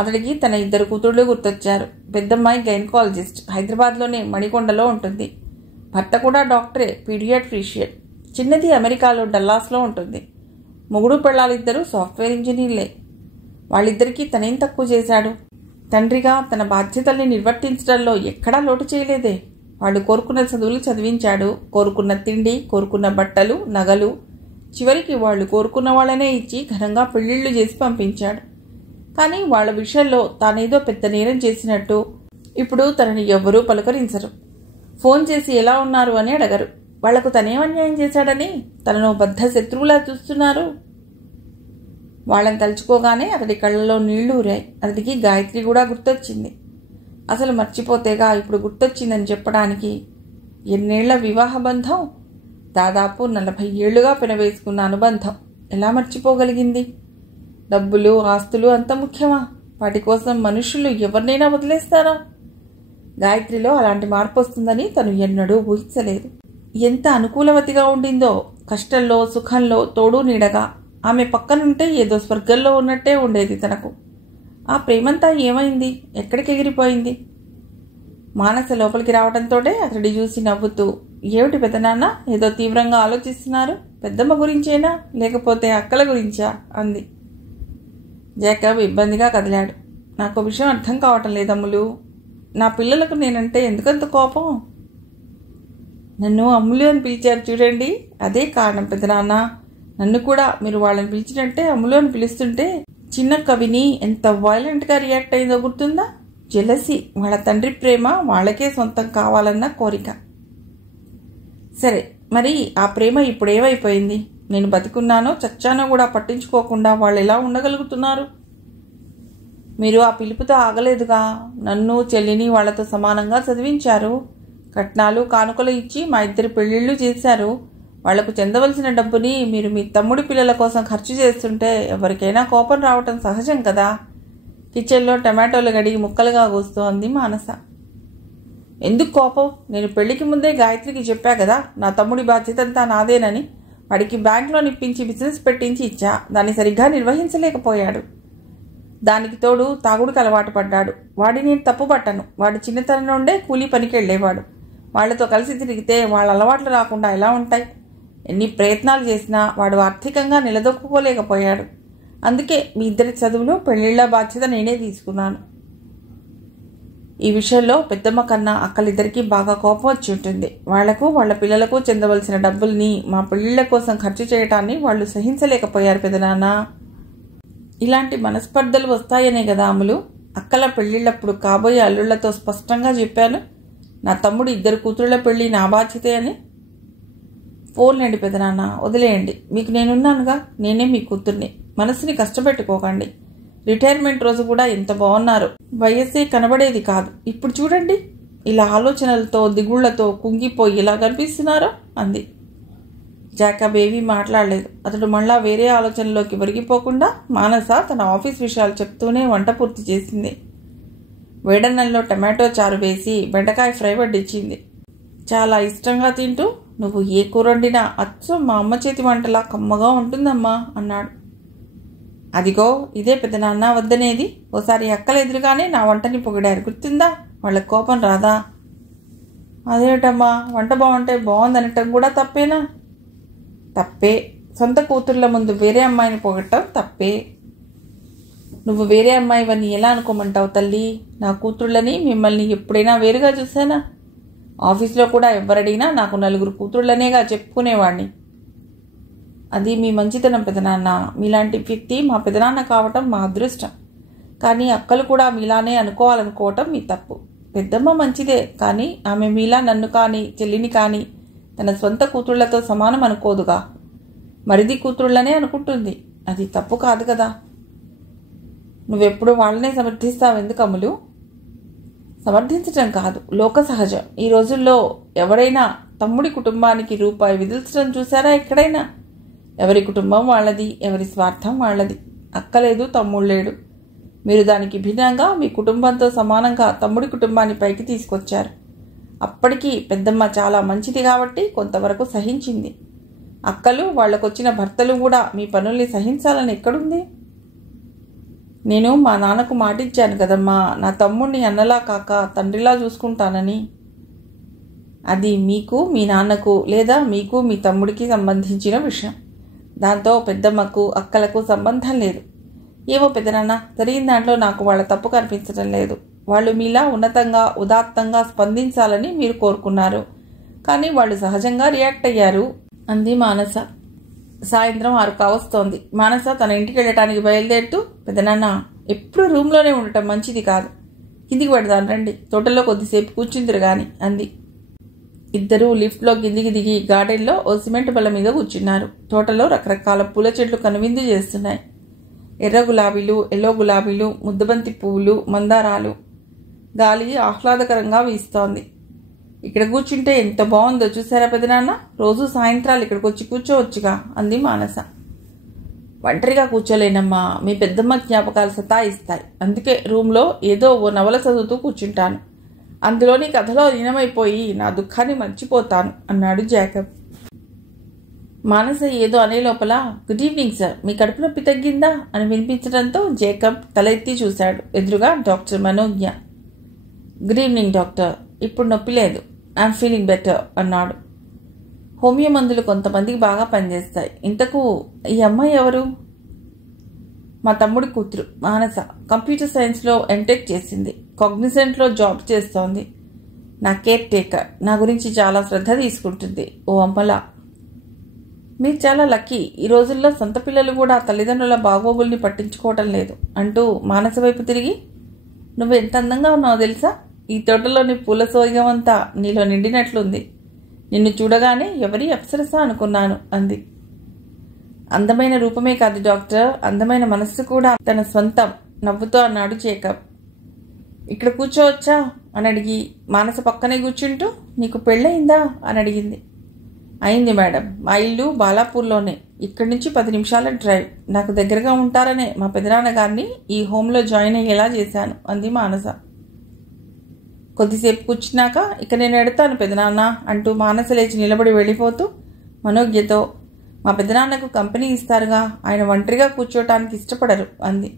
అతడికి తన 2 కూతుళ్ళు గుర్తొచ్చారు. పెద్దమ్మాయి గైనకాలజిస్ట్, హైదరాబాద్లోనే మణికొండలో ఉంటుంది. భర్త కూడా డాక్టరే, పీడియాట్రిషియన్. చిన్నది అమెరికాలో డల్లాస్లో ఉంటుంది. మొగుడు పెళ్ళాలిద్దరూ సాఫ్ట్వేర్ ఇంజనీర్లే. వాళ్ళిద్దరికీ తనేం తక్కువ చేశాడు? తండ్రిగా తన బాధ్యతల్ని నిర్వర్తించడంలో ఎక్కడా లోటు చేయలేదే. వాళ్ళు కోరుకున్న చదువులు చదివించాడు. కోరుకున్న తిండి, కోరుకున్న బట్టలు, నగలు, చివరికి వాళ్ళు కోరుకున్న వాళ్ళనే ఇచ్చి ఘనంగా పెళ్లిళ్లు చేసి పంపించాడు. కానీ వాళ్ళ విషయంలో తానేదో పెద్ద నేరం చేసినట్టు ఇప్పుడు తనని ఎవ్వరూ పలకరించరు. ఫోన్ చేసి ఎలా ఉన్నారు అని అడగరు. వాళ్లకు తనేం అన్యాయం చేశాడని తనను బద్ధ శత్రువులా చూస్తున్నారు. వాళ్ళని తలుచుకోగానే అతడి కళ్ళలో నీళ్లు ఊరాయి. అతడికి గాయత్రి కూడా గుర్తొచ్చింది. అసలు మర్చిపోతేగా ఇప్పుడు గుర్తొచ్చిందని చెప్పడానికి. ఎన్నేళ్ల వివాహ బంధం, దాదాపు 40 ఏళ్లుగా పెనవేసుకున్న అనుబంధం ఎలా మర్చిపోగలిగింది? డబ్బులు, ఆస్తులు అంత ముఖ్యమా? వాటి కోసం మనుషులు ఎవరినైనా వదిలేస్తారా? గాయత్రిలో అలాంటి మార్పు వస్తుందని తను ఎన్నడూ ఊహించలేదు. ఎంత అనుకూలవతిగా ఉండిందో. కష్టంలో, సుఖంలో తోడు నీడగా ఆమె పక్కనుంటే ఏదో స్వర్గంలో ఉన్నట్టే ఉండేది తనకు. ఆ ప్రేమంతా ఏమైంది? ఎక్కడికి ఎగిరిపోయింది? మానస లోపలికి రావడంతోటే అతడి చూసి నవ్వుతూ, ఏమిటి పెదనాన్న ఏదో తీవ్రంగా ఆలోచిస్తున్నారు? పెద్దమ్మ గురించేనా, లేకపోతే అక్కల గురించా అంది. జాకబ్ ఇబ్బందిగా కదిలాడు. నాకు విషయం అర్థం కావటం లేదమ్ములు. నా పిల్లలకు నేనంటే ఎందుకంత కోపం? నన్ను అమ్ములు అని పిలిచారు చూడండి, అదే కారణం పెదనాన్న. నన్ను కూడా మీరు వాళ్ళని పిలిచినట్టే అమ్ములు అని పిలుస్తుంటే చిన్న కవిని ఎంత వైలెంట్గా రియాక్ట్ అయిందో గుర్తుందా? జెలసీ. వాళ్ళ తండ్రి ప్రేమ వాళ్ళకే సొంతం కావాలన్న కోరిక. సరే, మరి ఆ ప్రేమ ఇప్పుడు ఏమైపోయింది? నేను బతికున్నానో చచ్చానో కూడా పట్టించుకోకుండా వాళ్ళు ఎలా ఉండగలుగుతున్నారు? మీరు ఆ పిలుపుతో ఆగలేదుగా. నన్ను, చెల్లిని వాళ్లతో సమానంగా చదివించారు. కట్నాలు, కానుకలు ఇచ్చి మా 2 పెళ్లిళ్ళు చేశారు. వాళ్లకు చెందవలసిన డబ్బుని మీరు మీ తమ్ముడి పిల్లల కోసం ఖర్చు చేస్తుంటే ఎవరికైనా కోపం రావటం సహజం కదా. కిచెన్లో టమాటోలు గడిగి ముక్కలుగా కోస్తోంది మానస. ఎందుకు కోపం? నేను పెళ్లికి ముందే గాయత్రికి చెప్పా కదా, నా తమ్ముడి బాధ్యతంతా నాదేనని. వాడికి బ్యాంక్లో నిప్పించి బిజినెస్ పెట్టించి ఇచ్చా. దాన్ని సరిగ్గా నిర్వహించలేకపోయాడు. దానికి తోడు తాగుడికి అలవాటు పడ్డాడు. వాడిని నేను తప్పు పట్టను. వాడు చిన్నతనం నుండే కూలీ పనికి వెళ్ళేవాడు. వాళ్లతో కలిసి తిరిగితే వాళ్ళ అలవాట్లు రాకుండా ఎలా ఉంటాయి? ఎన్ని ప్రయత్నాలు చేసినా వాడు ఆర్థికంగా నిలదొక్కుకోలేకపోయాడు. అందుకే మీ 2 చదువులు, పెళ్లిళ్ల బాధ్యత నేనే తీసుకున్నాను. ఈ విషయంలో పెద్దమ్మ కన్నా అక్కలిద్దరికీ బాగా కోపం వచ్చి ఉంటుంది. వాళ్లకు, వాళ్ల పిల్లలకు చెందవలసిన డబ్బుల్ని మా పెళ్లిళ్ల కోసం ఖర్చు చేయటాన్ని వాళ్ళు సహించలేకపోయారు పెదనాన్న. ఇలాంటి మనస్పర్ధలు వస్తాయనే కదా అమ్ములు అక్కల పెళ్లిళ్లప్పుడు కాబోయే అల్లుళ్లతో స్పష్టంగా చెప్పాను, నా తమ్ముడు 2 కూతుళ్ల పెళ్లి నా బాధ్యతే అని. ఫోన్లేండి పెదనాన్న, వదిలేయండి. మీకు నేనున్నానుగా. నేనే మీ కూతుర్ని. మనసుని కష్టపెట్టుకోకండి. రిటైర్మెంట్ రోజు కూడా ఎంత బాగున్నారు. వయస్సే కనబడేది కాదు. ఇప్పుడు చూడండి, ఇలా ఆలోచనలతో, దిగుళ్లతో కుంగిపోయి ఇలా కనిపిస్తున్నారో అంది. జాకబ్ ఏమీ మాట్లాడలేదు. అతడు మళ్ళా వేరే ఆలోచనలోకి ఒరిగిపోకుండా మానస తన ఆఫీస్ విషయాలు చెప్తూనే వంట పూర్తి చేసింది. వేడన్నంలో టమాటో చారు వేసి బెండకాయ ఫ్రై వడ్డించింది. చాలా ఇష్టంగా తింటూ, నువ్వు ఏ కూర వండినా అచ్చం మా అమ్మ చేతి వంటలా కమ్మగా ఉంటుందమ్మా అన్నాడు. అదిగో ఇదే పెదనాన్న వద్దనేది. ఓసారి అక్కల ఎదురుగానే నా వంటని పొగిడారు, గుర్తుందా? వాళ్ళకి కోపం రాదా? అదేటమ్మా, వంట బాగుంటే బాగుందనటం కూడా తప్పేనా? తప్పే. సొంత కూతుర్ల ముందు వేరే అమ్మాయిని పొగట్టం తప్పే. నువ్వు వేరే అమ్మాయివని ఎలా అనుకోమంటావు తల్లి? నా కూతుళ్ళని, మిమ్మల్ని ఎప్పుడైనా వేరుగా చూసానా? ఆఫీస్లో కూడా ఎవరడిగినా నాకు 4 కూతుళ్ళనేగా చెప్పుకునేవాడిని. అది మీ మంచితనం పెదనాన్న. మీలాంటి వ్యక్తి మా పెదనాన్న కావటం మా అదృష్టం. కానీ అక్కలు కూడా మీలానే అనుకోవాలనుకోవటం మీ తప్పు. పెద్దమ్మ మంచిదే, కానీ ఆమె మీలా నన్ను కానీ చెల్లిని కానీ తన సొంత కూతుళ్లతో సమానం అనుకోదుగా. మరిది కూతుళ్లనే అనుకుంటుంది. అది తప్పు కాదు కదా. నువ్వెప్పుడు వాళ్ళనే సమర్థిస్తావు ఎందుకు అమ్ములు? సమర్థించటం కాదు, లోక సహజం. ఈ రోజుల్లో ఎవరైనా తమ్ముడి కుటుంబానికి రూపాయి విదిల్చడం చూసారా ఎక్కడైనా? ఎవరి కుటుంబం వాళ్ళది, ఎవరి స్వార్థం వాళ్ళది. అక్కలేదు, తమ్ముళ్ళేడు. మీరు దానికి భిన్నంగా మీ కుటుంబంతో సమానంగా తమ్ముడి కుటుంబాన్ని పైకి తీసుకొచ్చారు. అప్పటికీ పెద్దమ్మ చాలా మంచిది కాబట్టి కొంతవరకు సహించింది. అక్కలు, వాళ్లకొచ్చిన భర్తలు కూడా మీ పనుల్ని సహించాలని ఎక్కడుంది? నేను మా నాన్నకు మాటిచ్చాను కదమ్మా, నా తమ్ముడిని అన్నలా కాక తండ్రిలా చూసుకుంటానని. అది మీకు, మీ నాన్నకు, లేదా మీకు మీ తమ్ముడికి సంబంధించిన విషయం. దాంతో పెద్దమ్మకు అక్కలకు సంబంధం లేదు. ఏమో పెద్దనాన్న, జరిగిన దాంట్లో నాకు వాళ్ళ తప్పు కనిపించడం లేదు. వాళ్ళు మీలా ఉన్నతంగా ఉదాత్తంగా స్పందించాలని మీరు కోరుకున్నారు, కానీ వాళ్ళు సహజంగా రియాక్ట్ అయ్యారు అంది మానస. సాయంత్రం 6 కావస్తోంది. మానస తన ఇంటికి వెళ్ళటానికి బయలుదేరుతూ, పెద్దనాన్న ఎప్పుడు రూమ్లోనే ఉండటం మంచిది కాదు, కిందికి పెడదాను రండి, తోటలో కొద్దిసేపు కూర్చుందిరు గాని అంది. ఇద్దరూ లిఫ్ట్లో కిందికి దిగి గార్డెన్లో ఓ సిమెంట్ బల్ల మీద కూర్చున్నారు. తోటలో రకరకాల పూల చెట్లు కనువిందు చేస్తున్నాయి. ఎర్ర గులాబీలు, ఎల్లో గులాబీలు, ముద్దబంతి పువ్వులు, మందారాలు. గాలి ఆహ్లాదకరంగా వీస్తోంది. ఇక్కడ కూర్చుంటే ఎంత బాగుందో చూసారా పెదనాన్న? రోజు సాయంత్రాలు ఇక్కడికి వచ్చి కూర్చోవచ్చుగా అంది మానస. ఒంటరిగా కూర్చోలేనమ్మా, మీ పెద్దమ్మ జ్ఞాపకాలు సతాయిస్తాయి. అందుకే రూమ్లో ఏదో ఓ నవల చదువుతూ కూర్చుంటాను. అందులోని కథలో లీనమైపోయి నా దుఃఖాన్ని మర్చిపోతాను అన్నాడు జాకబ్. మానస ఏదో అనే లోపల, గుడ్ ఈవినింగ్ సార్, మీ కడుపు నొప్పి తగ్గిందా అని వినిపించడంతో జేకబ్ తల ఎత్తి చూశాడు. ఎదురుగా డాక్టర్ మనోజ్ఞ. గుడ్ ఈవినింగ్ డాక్టర్, ఇప్పుడు నొప్పి లేదు, ఐఎమ్ ఫీలింగ్ బెటర్ అన్నాడు. హోమియో మందులు కొంతమందికి బాగా పనిచేస్తాయి. ఇంతకు ఈ అమ్మాయి ఎవరు? మా తమ్ముడి కూతురు మానస. కంప్యూటర్ సైన్స్లో ఎంటెక్ చేసింది. కాగ్నిజెంట్లో జాబ్ చేస్తోంది. నా కేర్ టేకర్. నా గురించి చాలా శ్రద్ధ తీసుకుంటుంది. ఓ అమ్మలా. మీరు చాలా లక్కీ. ఈ రోజుల్లో సొంత పిల్లలు కూడా తల్లిదండ్రుల బాగోగుల్ని పట్టించుకోవటం లేదు అంటూ మానస వైపు తిరిగి, నువ్వు ఎంత అందంగా ఉన్నావో తెలుసా? ఈ తోటలోని పూల సోయగమంతా నీలో నిండినట్లుంది. నిన్ను చూడగానే ఎవరి అప్సరస అనుకున్నాను అంది. అందమైన రూపమే కాదు డాక్టర్, అందమైన మనస్సు కూడా తన స్వంతం నవ్వుతో అన్నాడు జేకబ్. ఇక్కడ కూర్చోవచ్చా అని అడిగి మానస పక్కనే కూర్చుంటూ, నీకు పెళ్ళయిందా అని అడిగింది. అయింది మేడం, మా ఇల్లు బాలాపూర్లోనే, ఇక్కడి నుంచి 10 నిమిషాల డ్రైవ్. నాకు దగ్గరగా ఉంటారనే మా పెదనాన్నగారిని ఈ హోంలో జాయిన్ అయ్యేలా చేశాను అంది మానస. కొద్దిసేపు కూర్చున్నాక, ఇక నేను ఎడతాను పెదనాన్న అంటూ మానస లేచి నిలబడి వెళ్ళిపోతూ మనోజ్ఞతో, మా పెదనాన్నకు కంపెనీ ఇస్తారుగా, ఆయన ఒంటరిగా కూర్చోటానికి ఇష్టపడరు అంది.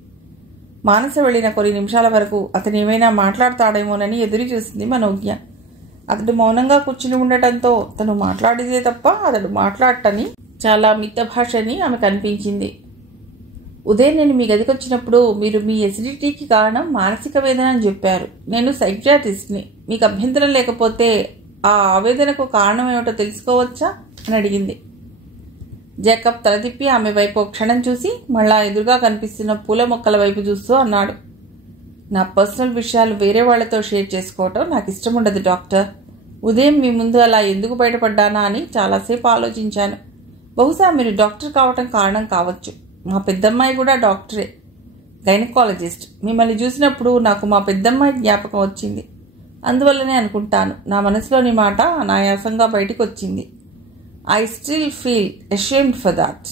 మానస వెళ్ళిన కొన్ని నిమిషాల వరకు అతను ఏమైనా మాట్లాడతాడేమోనని ఎదురు చూసింది మనోజ్ఞ. అతడు మౌనంగా కూర్చుని ఉండటంతో తను మాట్లాడితే తప్ప అతడు మాట్లాడటని చాలా మిత భాషని ఆమెకు అనిపించింది. ఉదయం నేను మీ గదికి వచ్చినప్పుడు మీరు మీ ఎసిడిటీకి కారణం మానసిక వేదన అని చెప్పారు. నేను సైకియాట్రిస్ట్ని. మీకు అభ్యంతరం లేకపోతే ఆ ఆవేదనకు కారణం ఏమిటో తెలుసుకోవచ్చా అని అడిగింది. జేకబ్ తల తిప్పి ఆమె వైపు క్షణం చూసి మళ్ళా ఎదురుగా కనిపిస్తున్న పూల మొక్కల వైపు చూస్తూ అన్నాడు, నా పర్సనల్ విషయాలు వేరే వాళ్లతో షేర్ చేసుకోవటం నాకు ఇష్టం ఉండదు డాక్టర్. ఉదయం మీ ముందు అలా ఎందుకు బయటపడ్డానా అని చాలాసేపు ఆలోచించాను. బహుశా మీరు డాక్టర్ కావటం కారణం కావచ్చు. మా పెద్దమ్మాయి కూడా డాక్టరే, గైనకాలజిస్ట్. మిమ్మల్ని చూసినప్పుడు నాకు మా పెద్దమ్మాయి జ్ఞాపకం వచ్చింది. అందువల్లనే అనుకుంటాను నా మనసులోని మాట అనాయాసంగా బయటకు వచ్చింది. I still feel ashamed for that.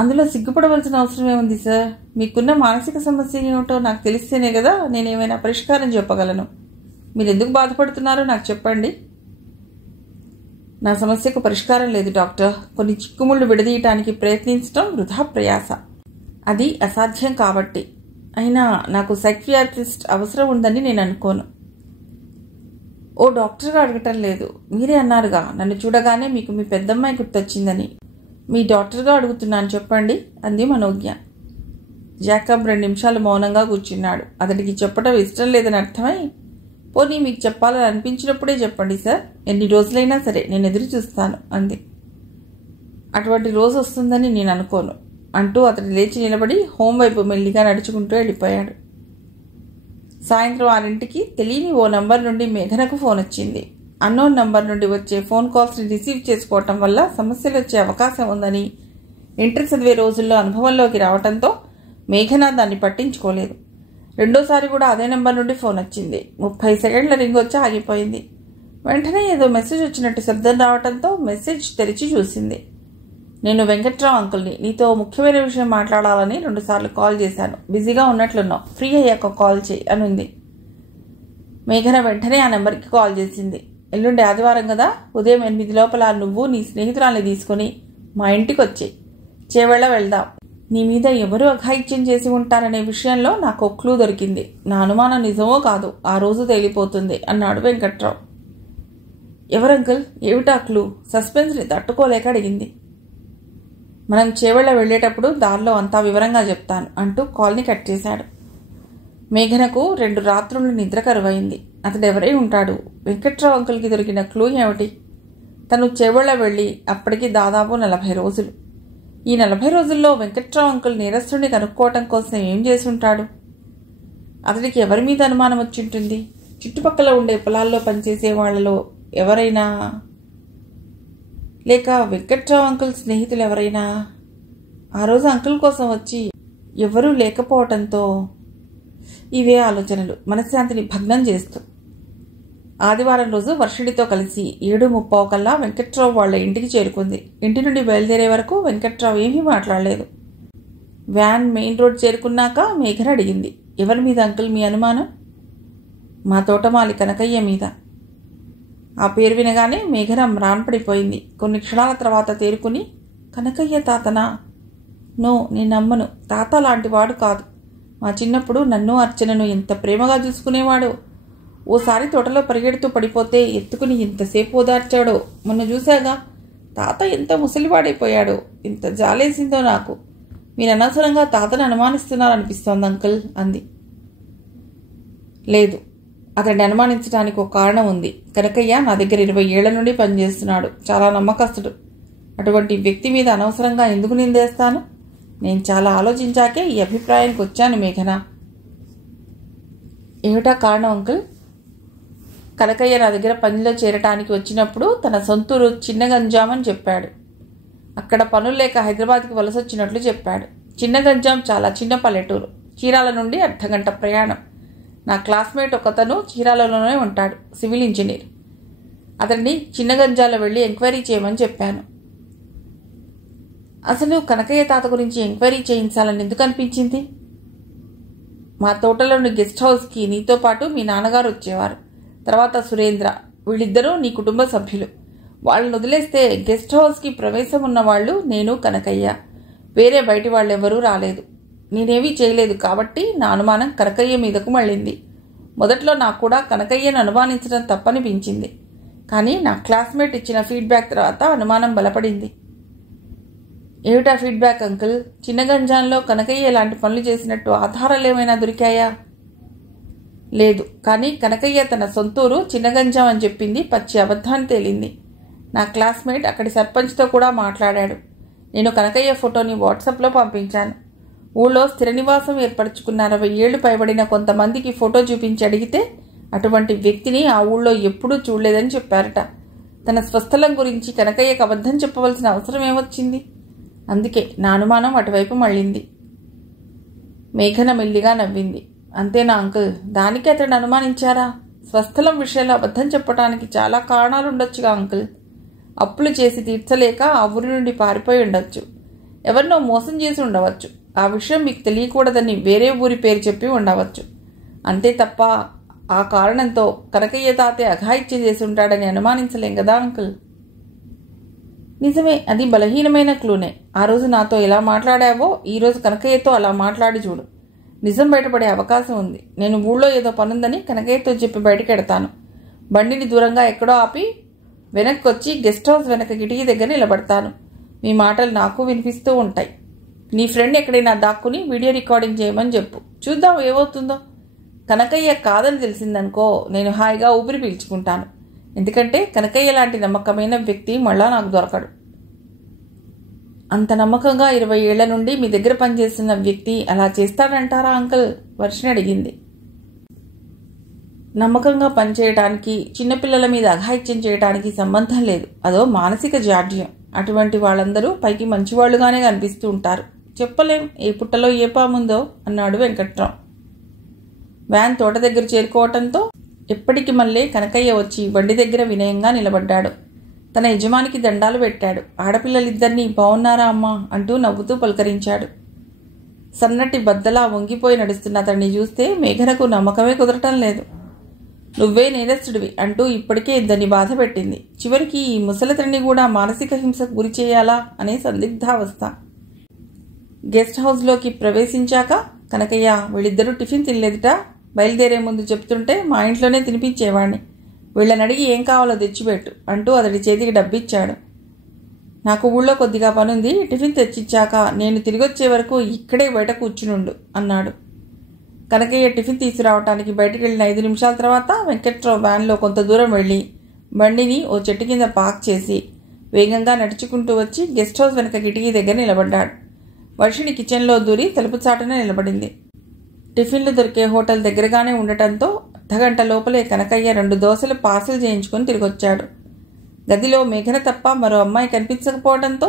అందులో సిగ్గుపడవలసిన అవసరం ఏముంది సార్? మీకున్న మానసిక సమస్య ఏమిటో నాకు తెలిస్తేనే కదా నేనేమైనా పరిష్కారం చెప్పగలను. మీరు ఎందుకు బాధపడుతున్నారో నాకు చెప్పండి. నా సమస్యకు పరిష్కారం లేదు డాక్టర్. కొన్ని చిక్కుముళ్ళు విడదీయటానికి ప్రయత్నించడం వృధా ప్రయాస. అది అసాధ్యం కాబట్టి. అయినా నాకు సైకియాట్రిస్ట్ అవసరం ఉందని నేను అనుకోను. ఓ డాక్టర్గా అడగటం లేదు. మీరే అన్నారుగా నన్ను చూడగానే మీకు మీ పెద్దమ్మాయి గుర్తొచ్చిందని. మీ డాక్టర్గా అడుగుతున్నాను చెప్పండి అంది మనోజ్ఞ. జాకబ్ 2 నిమిషాలు మౌనంగా కూర్చున్నాడు. అతడికి చెప్పడం ఇష్టం లేదని అర్థమై, పోనీ మీకు చెప్పాలని అనిపించినప్పుడే చెప్పండి సార్, ఎన్ని రోజులైనా సరే నేను ఎదురు చూస్తాను అంది. అటువంటి రోజు వస్తుందని నేను అనుకోను. అంటూ అతడు లేచి నిలబడి హోం వైపు మెల్లిగా నడుచుకుంటూ వెళ్ళిపోయాడు. సాయంత్రం 6ంటికి తెలియని ఓ నంబర్ నుండి మేఘనకు ఫోన్ వచ్చింది. అన్నోన్ నంబర్ నుండి వచ్చే ఫోన్ కాల్స్ని రిసీవ్ చేసుకోవటం వల్ల సమస్యలు వచ్చే అవకాశం ఉందని ఇంటర్ చదివే రోజుల్లో అనుభవంలోకి రావడంతో మేఘన దాన్ని పట్టించుకోలేదు. రెండోసారి కూడా అదే నెంబర్ నుండి ఫోన్ వచ్చింది. 30 సెకండ్ల రింగ్ వచ్చి ఆగిపోయింది. వెంటనే ఏదో మెసేజ్ వచ్చినట్టు శబ్దం రావడంతో మెసేజ్ తెరిచి చూసింది. నేను వెంకట్రావు అంకుల్ని, నీతో ముఖ్యమైన విషయం మాట్లాడాలని 2 సార్లు కాల్ చేశాను. బిజీగా ఉన్నట్లున్నావు, ఫ్రీ అయ్యాక కాల్ చేయి అనుంది. మేఘన వెంటనే ఆ నెంబర్కి కాల్ చేసింది. ఎల్లుండి ఆదివారం కదా, ఉదయం 8 లోపల నువ్వు నీ స్నేహితురాల్ని తీసుకుని మా ఇంటికి వచ్చేయి. చేవేళ వెళ్దాం. నీ మీద ఎవరు అఘాయిత్యం చేసి ఉంటారనే విషయంలో నాకు ఒక క్లూ దొరికింది. నా అనుమానం నిజమో కాదు ఆ రోజు తేలిపోతుంది అన్నాడు వెంకట్రావు. ఎవరంకుల్, ఏమిటా క్లూ? సస్పెన్స్ని తట్టుకోలేక అడిగింది. మనం చేవేళ వెళ్ళేటప్పుడు దారిలో అంతా వివరంగా చెప్తాను అంటూ కాల్ని కట్ చేశాడు. మేఘనకు 2 రాత్రులు నిద్ర కరువైంది. అతడెవరై ఉంటాడు? వెంకట్రావు అంకుల్కి దొరికిన క్లూ ఏమిటి? తను చేవేళ వెళ్ళి అప్పటికి దాదాపు 40 రోజులు. ఈ 40 రోజుల్లో వెంకట్రావు అంకుల్ నేరస్తుడిని కనుక్కోవటం కోసం ఏం చేసి ఉంటాడు? అతడికి ఎవరి మీద అనుమానం వచ్చింటుంది? చుట్టుపక్కల ఉండే పొలాల్లో పనిచేసే వాళ్లలో ఎవరైనా, లేక వెంకట్రావు అంకుల్ స్నేహితులు ఎవరైనా? ఆ రోజు అంకుల్ కోసం వచ్చి ఎవరూ లేకపోవటంతో ఇవే ఆలోచనలు మనశ్శాంతిని భగ్నం చేస్తూ ఆదివారం రోజు వర్షిడితో కలిసి 7:30 కల్లా వెంకట్రావు వాళ్ళ ఇంటికి చేరుకుంది. ఇంటి నుండి బయలుదేరే వరకు వెంకట్రావు ఏమీ మాట్లాడలేదు. వ్యాన్ మెయిన్ రోడ్ చేరుకున్నాక మేఘన అడిగింది, ఎవరి మీద అంకుల్ మీ అనుమానం? మా తోటమాలి కనకయ్య మీద. ఆ పేరు వినగానే మేఘన మ్రాన్పడిపోయింది. కొన్ని క్షణాల తర్వాత తేరుకుని, కనకయ్య తాతనా? నో, నేను నమ్మను. తాత లాంటి వాడు కాదు. మా చిన్నప్పుడు నన్ను అర్చనను ఎంత ప్రేమగా చూసుకునేవాడు. ఓసారి తోటలో పరిగెడుతూ పడిపోతే ఎత్తుకుని ఎంతసేపు ఓదార్చాడో. మొన్న చూశాగా, తాత ఎంత ముసలివాడైపోయాడో. ఇంత జాలేసిందో నాకు. మీరు అనవసరంగా తాతను అనుమానిస్తున్నారనిపిస్తోంది అంకుల్ అంది. లేదు, అతడిని అనుమానించడానికి ఒక కారణం ఉంది. కనకయ్య నా దగ్గర 20 ఏళ్ల నుండి పనిచేస్తున్నాడు. చాలా నమ్మకస్తుడు. అటువంటి వ్యక్తి మీద అనవసరంగా ఎందుకు నిందేస్తాను? నేను చాలా ఆలోచించాకే ఈ అభిప్రాయానికి వచ్చాను మేఘన. ఏమిటా కారణం అంకుల్? కనకయ్య నా దగ్గర పనిలో చేరటానికి వచ్చినప్పుడు తన సొంతూరు చిన్నగంజాం అని చెప్పాడు. అక్కడ పనులు లేక హైదరాబాద్కి వలసొచ్చినట్లు చెప్పాడు. చిన్నగంజాం చాలా చిన్న పల్లెటూరు. చీరాల నుండి అర్ధగంట ప్రయాణం. నా క్లాస్మేట్ ఒకతను చీరాలలోనే ఉంటాడు, సివిల్ ఇంజనీర్. అతన్ని చిన్నగంజాలో వెళ్ళి ఎంక్వైరీ చేయమని చెప్పాను. అసలు కనకయ్య తాత గురించి ఎంక్వైరీ చేయించాలని ఎందుకు అనిపించింది? మా తోటలోని గెస్ట్ హౌస్కి నీతో పాటు మీ నాన్నగారు వచ్చేవారు. తర్వాత సురేంద్ర. వీళ్ళిద్దరూ నీ కుటుంబ సభ్యులు. వాళ్ళని వదిలేస్తే గెస్ట్ హౌస్కి ప్రవేశం ఉన్నవాళ్ళు నేను, కనకయ్య. వేరే బయటి వాళ్ళెవరూ రాలేదు. నేనేమీ చేయలేదు కాబట్టి నా అనుమానం కనకయ్య మీదకు మళ్ళింది. మొదట్లో నాకు కూడా కనకయ్యను అనుమానించడం తప్పనిపించింది. కానీ నా క్లాస్మేట్ ఇచ్చిన ఫీడ్బ్యాక్ తర్వాత అనుమానం బలపడింది. ఏమిటా ఫీడ్బ్యాక్ అంకుల్? చిన్నగంజాంలో కనకయ్య ఎలాంటి పనులు చేసినట్టు ఆధారాలు ఏమైనా దొరికాయా? లేదు, కానీ కనకయ్య తన సొంతూరు చిన్నగంజాం అని చెప్పింది పచ్చి అబద్ధాన్ని తేలింది. నా క్లాస్మేట్ అక్కడి సర్పంచ్తో కూడా మాట్లాడాడు. నేను కనకయ్య ఫోటోని వాట్సాప్లో పంపించాను. ఊళ్ళో స్థిర నివాసం ఏర్పరచుకున్న 60 ఏళ్లు పైబడిన కొంతమందికి ఫోటో చూపించి అడిగితే అటువంటి వ్యక్తిని ఆ ఊళ్ళో ఎప్పుడూ చూడలేదని చెప్పారట. తన స్వస్థలం గురించి కనకయ్యకు అబద్ధం చెప్పవలసిన అవసరం ఏమొచ్చింది? అందుకే నా అనుమానం అటువైపు మళ్ళింది. మేఘన మెల్లిగా నవ్వింది. అంతేనా అంకుల్? దానికి అతడు అనుమానించారా? స్వస్థలం విషయంలో అబద్ధం చెప్పడానికి చాలా కారణాలు ఉండొచ్చుగా అంకుల్. అప్పులు చేసి తీర్చలేక ఆ ఊరి నుండి పారిపోయి ఉండొచ్చు. ఎవరినో మోసం చేసి ఉండవచ్చు. ఆ విషయం మీకు తెలియకూడదని వేరే ఊరి పేరు చెప్పి ఉండవచ్చు. అంతే తప్ప ఆ కారణంతో కనకయ్య తాతే అఘాయిత్యం చేసి ఉంటాడని అనుమానించలేం కదా అంకుల్. నిజమే, అది బలహీనమైన క్లూనే. ఆ రోజు నాతో ఎలా మాట్లాడావో ఈరోజు కనకయ్యతో అలా మాట్లాడి చూడు. నిజం బయటపడే అవకాశం ఉంది. నేను ఊళ్ళో ఏదో పనుందని కనకయ్యతో చెప్పి బయటకెడతాను. బండిని దూరంగా ఎక్కడో ఆపి వెనక్కి వచ్చి గెస్ట్ హౌస్ వెనక కిటికీ దగ్గర నిలబడతాను. మీ మాటలు నాకు వినిపిస్తూ ఉంటాయి. నీ ఫ్రెండ్ ఎక్కడైనా దాక్కుని వీడియో రికార్డింగ్ చేయమని చెప్పు. చూద్దాం ఏమవుతుందో. కనకయ్య కాదని తెలిసిందనుకో, నేను హాయిగా ఊపిరి పీల్చుకుంటాను. ఎందుకంటే కనకయ్య లాంటి నమ్మకమైన వ్యక్తి మళ్ళా నాకు దొరకడు. అంత నమ్మకంగా 20 ఏళ్ల నుండి మీ దగ్గర పనిచేస్తున్న వ్యక్తి అలా చేస్తాడంటారా అంకుల్? వర్షిణి అడిగింది. నమ్మకంగా పనిచేయడానికి చిన్నపిల్లల మీద అఘాయిత్యం చేయడానికి సంబంధం లేదు. అదో మానసిక జాడ్యం. అటువంటి వాళ్ళందరూ పైకి మంచివాళ్లుగానే కనిపిస్తూ ఉంటారు. చెప్పలేం ఏ పుట్టలో ఏ పాముందో అన్నాడు వెంకట్రావు. వ్యాన్ తోట దగ్గర చేరుకోవటంతో ఎప్పటికి మళ్ళీ కనకయ్య వచ్చి బండి దగ్గర వినయంగా నిలబడ్డాడు. తన యజమానికి దండాలు పెట్టాడు. ఆడపిల్లలిద్దరినీ బావున్నారా అమ్మా అంటూ నవ్వుతూ పలకరించాడు. సన్నటి బద్దలా వంగిపోయి నడుస్తున్న అతన్ని చూస్తే మేఘనకు నమ్మకమే కుదరటం లేదు. నువ్వే నేరస్తుడివి అంటూ ఇప్పటికే ఇద్దరిని బాధ పెట్టింది. చివరికి ఈ ముసలితన్ని కూడా మానసిక హింసకు గురి చేయాలా అనే సందిగ్ధావస్థ. గెస్ట్ హౌస్లోకి ప్రవేశించాక కనకయ్య వీళ్ళిద్దరూ టిఫిన్ తినలేదుట, బయలుదేరే ముందు చెప్తుంటే మా ఇంట్లోనే తినిపించేవాడిని, వీళ్ళని అడిగి ఏం కావాలో తెచ్చిపెట్టు అంటూ అతడి చేతికి డబ్బిచ్చాడు. నాకు ఊళ్ళో కొద్దిగా పనుంది, టిఫిన్ తెచ్చిచ్చాక నేను తిరిగొచ్చే వరకు ఇక్కడే బయట కూర్చునుండు అన్నాడు. కనకయ్య టిఫిన్ తీసుకురావటానికి బయటికి వెళ్ళిన 5 నిమిషాల తర్వాత వెంకట్రావు వ్యాన్లో కొంత దూరం వెళ్ళి బండిని ఓ చెట్టు కింద పార్క్ చేసి వేగంగా నడుచుకుంటూ వచ్చి గెస్ట్ హౌస్ వెనక కిటికీ దగ్గర నిలబడ్డాడు. వర్షిణి కిచెన్లో దూరి తలుపు చాటున నిలబడింది. టిఫిన్లు దొరికే హోటల్ దగ్గరగానే ఉండటంతో అర్ధగంట లోపలే కనకయ్య 2 దోశలు పార్సిల్ చేయించుకొని తిరిగొచ్చాడు. గదిలో మేఘన తప్ప మరో అమ్మాయి కనిపించకపోవడంతో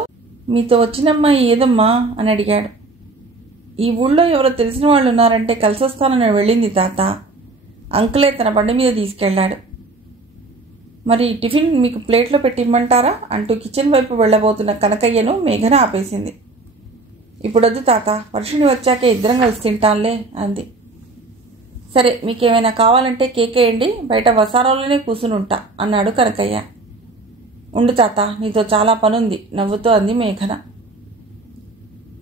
మీతో వచ్చిన అమ్మాయి ఏదమ్మా అని అడిగాడు. ఈ ఊళ్ళో ఎవరో తెలిసిన వాళ్ళు ఉన్నారంటే కలిసొస్తానని వెళ్ళింది తాత. అంకులే తన బండి మీద తీసుకెళ్లాడు. మరి టిఫిన్ మీకు ప్లేట్లో పెట్టి ఇమ్మంటారా అంటూ కిచెన్ వైపు వెళ్లబోతున్న కనకయ్యను మేఘన ఆపేసింది. ఇప్పుడొద్దు తాత, వర్షిణి వచ్చాకే ఇద్దరం కలిసి తింటాంలే అంది. సరే, మీకేమైనా కావాలంటే కేకేయండి, బయట వసారాలోనే కూసునుంటా అన్నాడు కనకయ్య. ఉండు తాత, నీతో చాలా పనుంది నవ్వుతూ అంది మేఘన.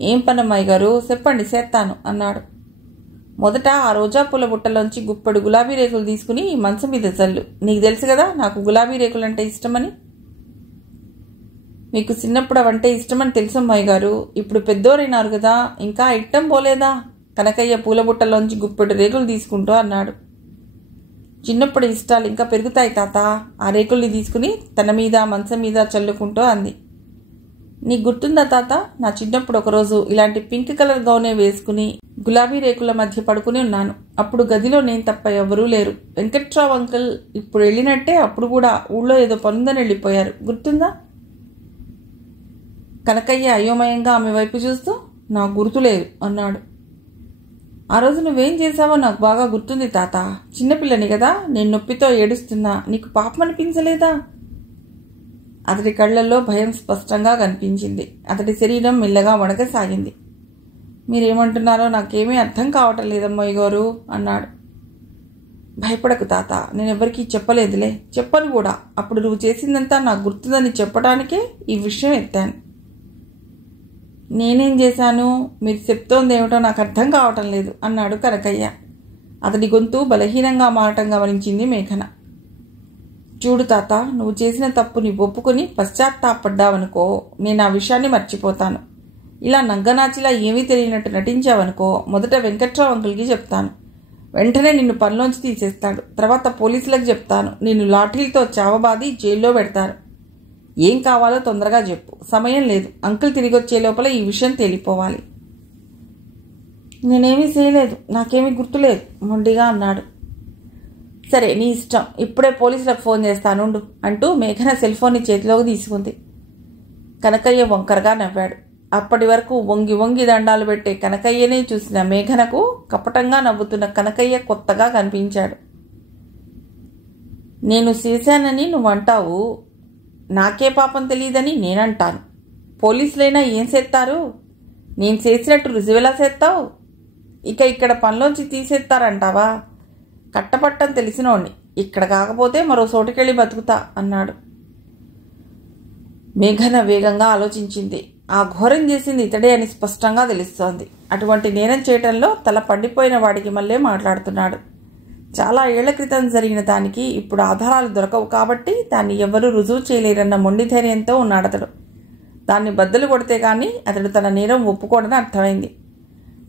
ఏం పనమ్మాయి గారు, చెప్పండి చేస్తాను అన్నాడు. మొదట ఆ రోజా పూల బుట్టలోంచి గుప్పెడు గులాబీ రేకులు తీసుకుని మంచం మీద చల్లు. నీకు తెలుసు కదా నాకు గులాబీ రేకులంటే ఇష్టమని. మీకు చిన్నప్పుడు అవంటే ఇష్టమని తెలుసమ్మాయి గారు, ఇప్పుడు పెద్దోరైనారు కదా, ఇంకా ఇట్టం పోలేదా? కనకయ్య పూల బుట్టలోంచి గుప్పెడు రేకులు తీసుకుంటూ అన్నాడు. చిన్నప్పుడు ఇష్టాలు ఇంకా పెరుగుతాయి తాత. ఆ రేకుల్ని తీసుకుని తన మీద మంచం మీద చల్లుకుంటూ అంది. నీకు గుర్తుందా తాత, నా చిన్నప్పుడు ఒకరోజు ఇలాంటి పింక్ కలర్ గౌనే వేసుకుని గులాబీ రేకుల మధ్య పడుకుని ఉన్నాను. అప్పుడు గదిలో నేను తప్ప ఎవరూ లేరు. వెంకట్రావు అంకుల్ ఇప్పుడు వెళ్ళినట్టే అప్పుడు కూడా ఊళ్ళో ఏదో పనుందని వెళ్ళిపోయారు, గుర్తుందా? కనకయ్య అయోమయంగా ఆమె వైపు చూస్తూ నాకు గుర్తులేదు అన్నాడు. ఆ రోజు నువ్వేం చేశావో నాకు బాగా గుర్తుంది తాత. చిన్నపిల్లని కదా, నేను నొప్పితో ఏడుస్తున్నా, నీకు పాపం అనిపించలేదా? అతడి కళ్లల్లో భయం స్పష్టంగా కనిపించింది. అతడి శరీరం మెల్లగా వణకసాగింది. మీరేమంటున్నారో నాకేమీ అర్థం కావటం లేదమ్మాయి గారు అన్నాడు. భయపడకు తాత, నేనెవ్వరికీ చెప్పలేదులే, చెప్పను కూడా. అప్పుడు నువ్వు చేసిందంతా నాకు గుర్తుందని చెప్పడానికే ఈ విషయం ఎత్తాను. నేనేం చేశాను? మీరు చెప్తోందేమిటో నాకు అర్థం కావటం లేదు అన్నాడు కనకయ్య. అతడి గొంతు బలహీనంగా మారటం గమనించింది మేఘన. చూడు తాత, నువ్వు చేసిన తప్పుని ఒప్పుకొని పశ్చాత్తాపడ్డావనుకో, నేను ఆ విషయాన్ని మర్చిపోతాను. ఇలా నంగనాచిలా ఏమీ తెలియనట్టు నటించావనుకో, మొదట వెంకట్రావు అంకుల్కి చెప్తాను. వెంటనే నిన్ను పనిలోంచి తీసేస్తాడు. తర్వాత పోలీసులకు చెప్తాను. నిన్ను లాఠీలతో చావబాది జైల్లో పెడతారు. ఏం కావాలో తొందరగా చెప్పు, సమయం లేదు. అంకుల్ తిరిగి వచ్చే లోపల ఈ విషయం తేలిపోవాలి. నేనేమీ చేయలేదు, నాకేమీ గుర్తులేదు మొండిగా అన్నాడు. సరే, నీ ఇష్టం, ఇప్పుడే పోలీసులకు ఫోన్ చేస్తానుండు అంటూ మేఘన సెల్ ఫోన్ని చేతిలోకి తీసుకుంది. కనకయ్య వంకరగా నవ్వాడు. అప్పటి వరకు వంగి వంగి దండాలు పెట్టే కనకయ్యనే చూసిన మేఘనకు కపటంగా నవ్వుతున్న కనకయ్య కొత్తగా కనిపించాడు. నేను చేశానని నువ్వంటావు, నాకే పాపం తెలియదని నేనంటాను. పోలీసులైనా ఏం చేస్తారు? నేను చేసినట్టు రుజువెలా చేస్తావు? ఇక ఇక్కడ పనిలోంచి తీసేస్తారంటావా? కట్టపట్టం తెలిసినోడిని, ఇక్కడ కాకపోతే మరో చోటుకెళ్ళి బతుకుతా అన్నాడు. మేఘన వేగంగా ఆలోచించింది. ఆ ఘోరం చేసింది ఇతడే అని స్పష్టంగా తెలుస్తోంది. అటువంటి నేరం చేయటంలో తల పండిపోయిన వాడికి మళ్ళీ మాట్లాడుతున్నాడు. చాలా ఏళ్ల క్రితం జరిగిన దానికి ఇప్పుడు ఆధారాలు దొరకవు కాబట్టి దాన్ని ఎవరూ రుజువు చేయలేరన్న మొండి ధైర్యంతో ఉన్నాడతడు. దాన్ని బద్దలు కొడితే కానీ అతడు తన నేరం ఒప్పుకోడని అర్థమైంది.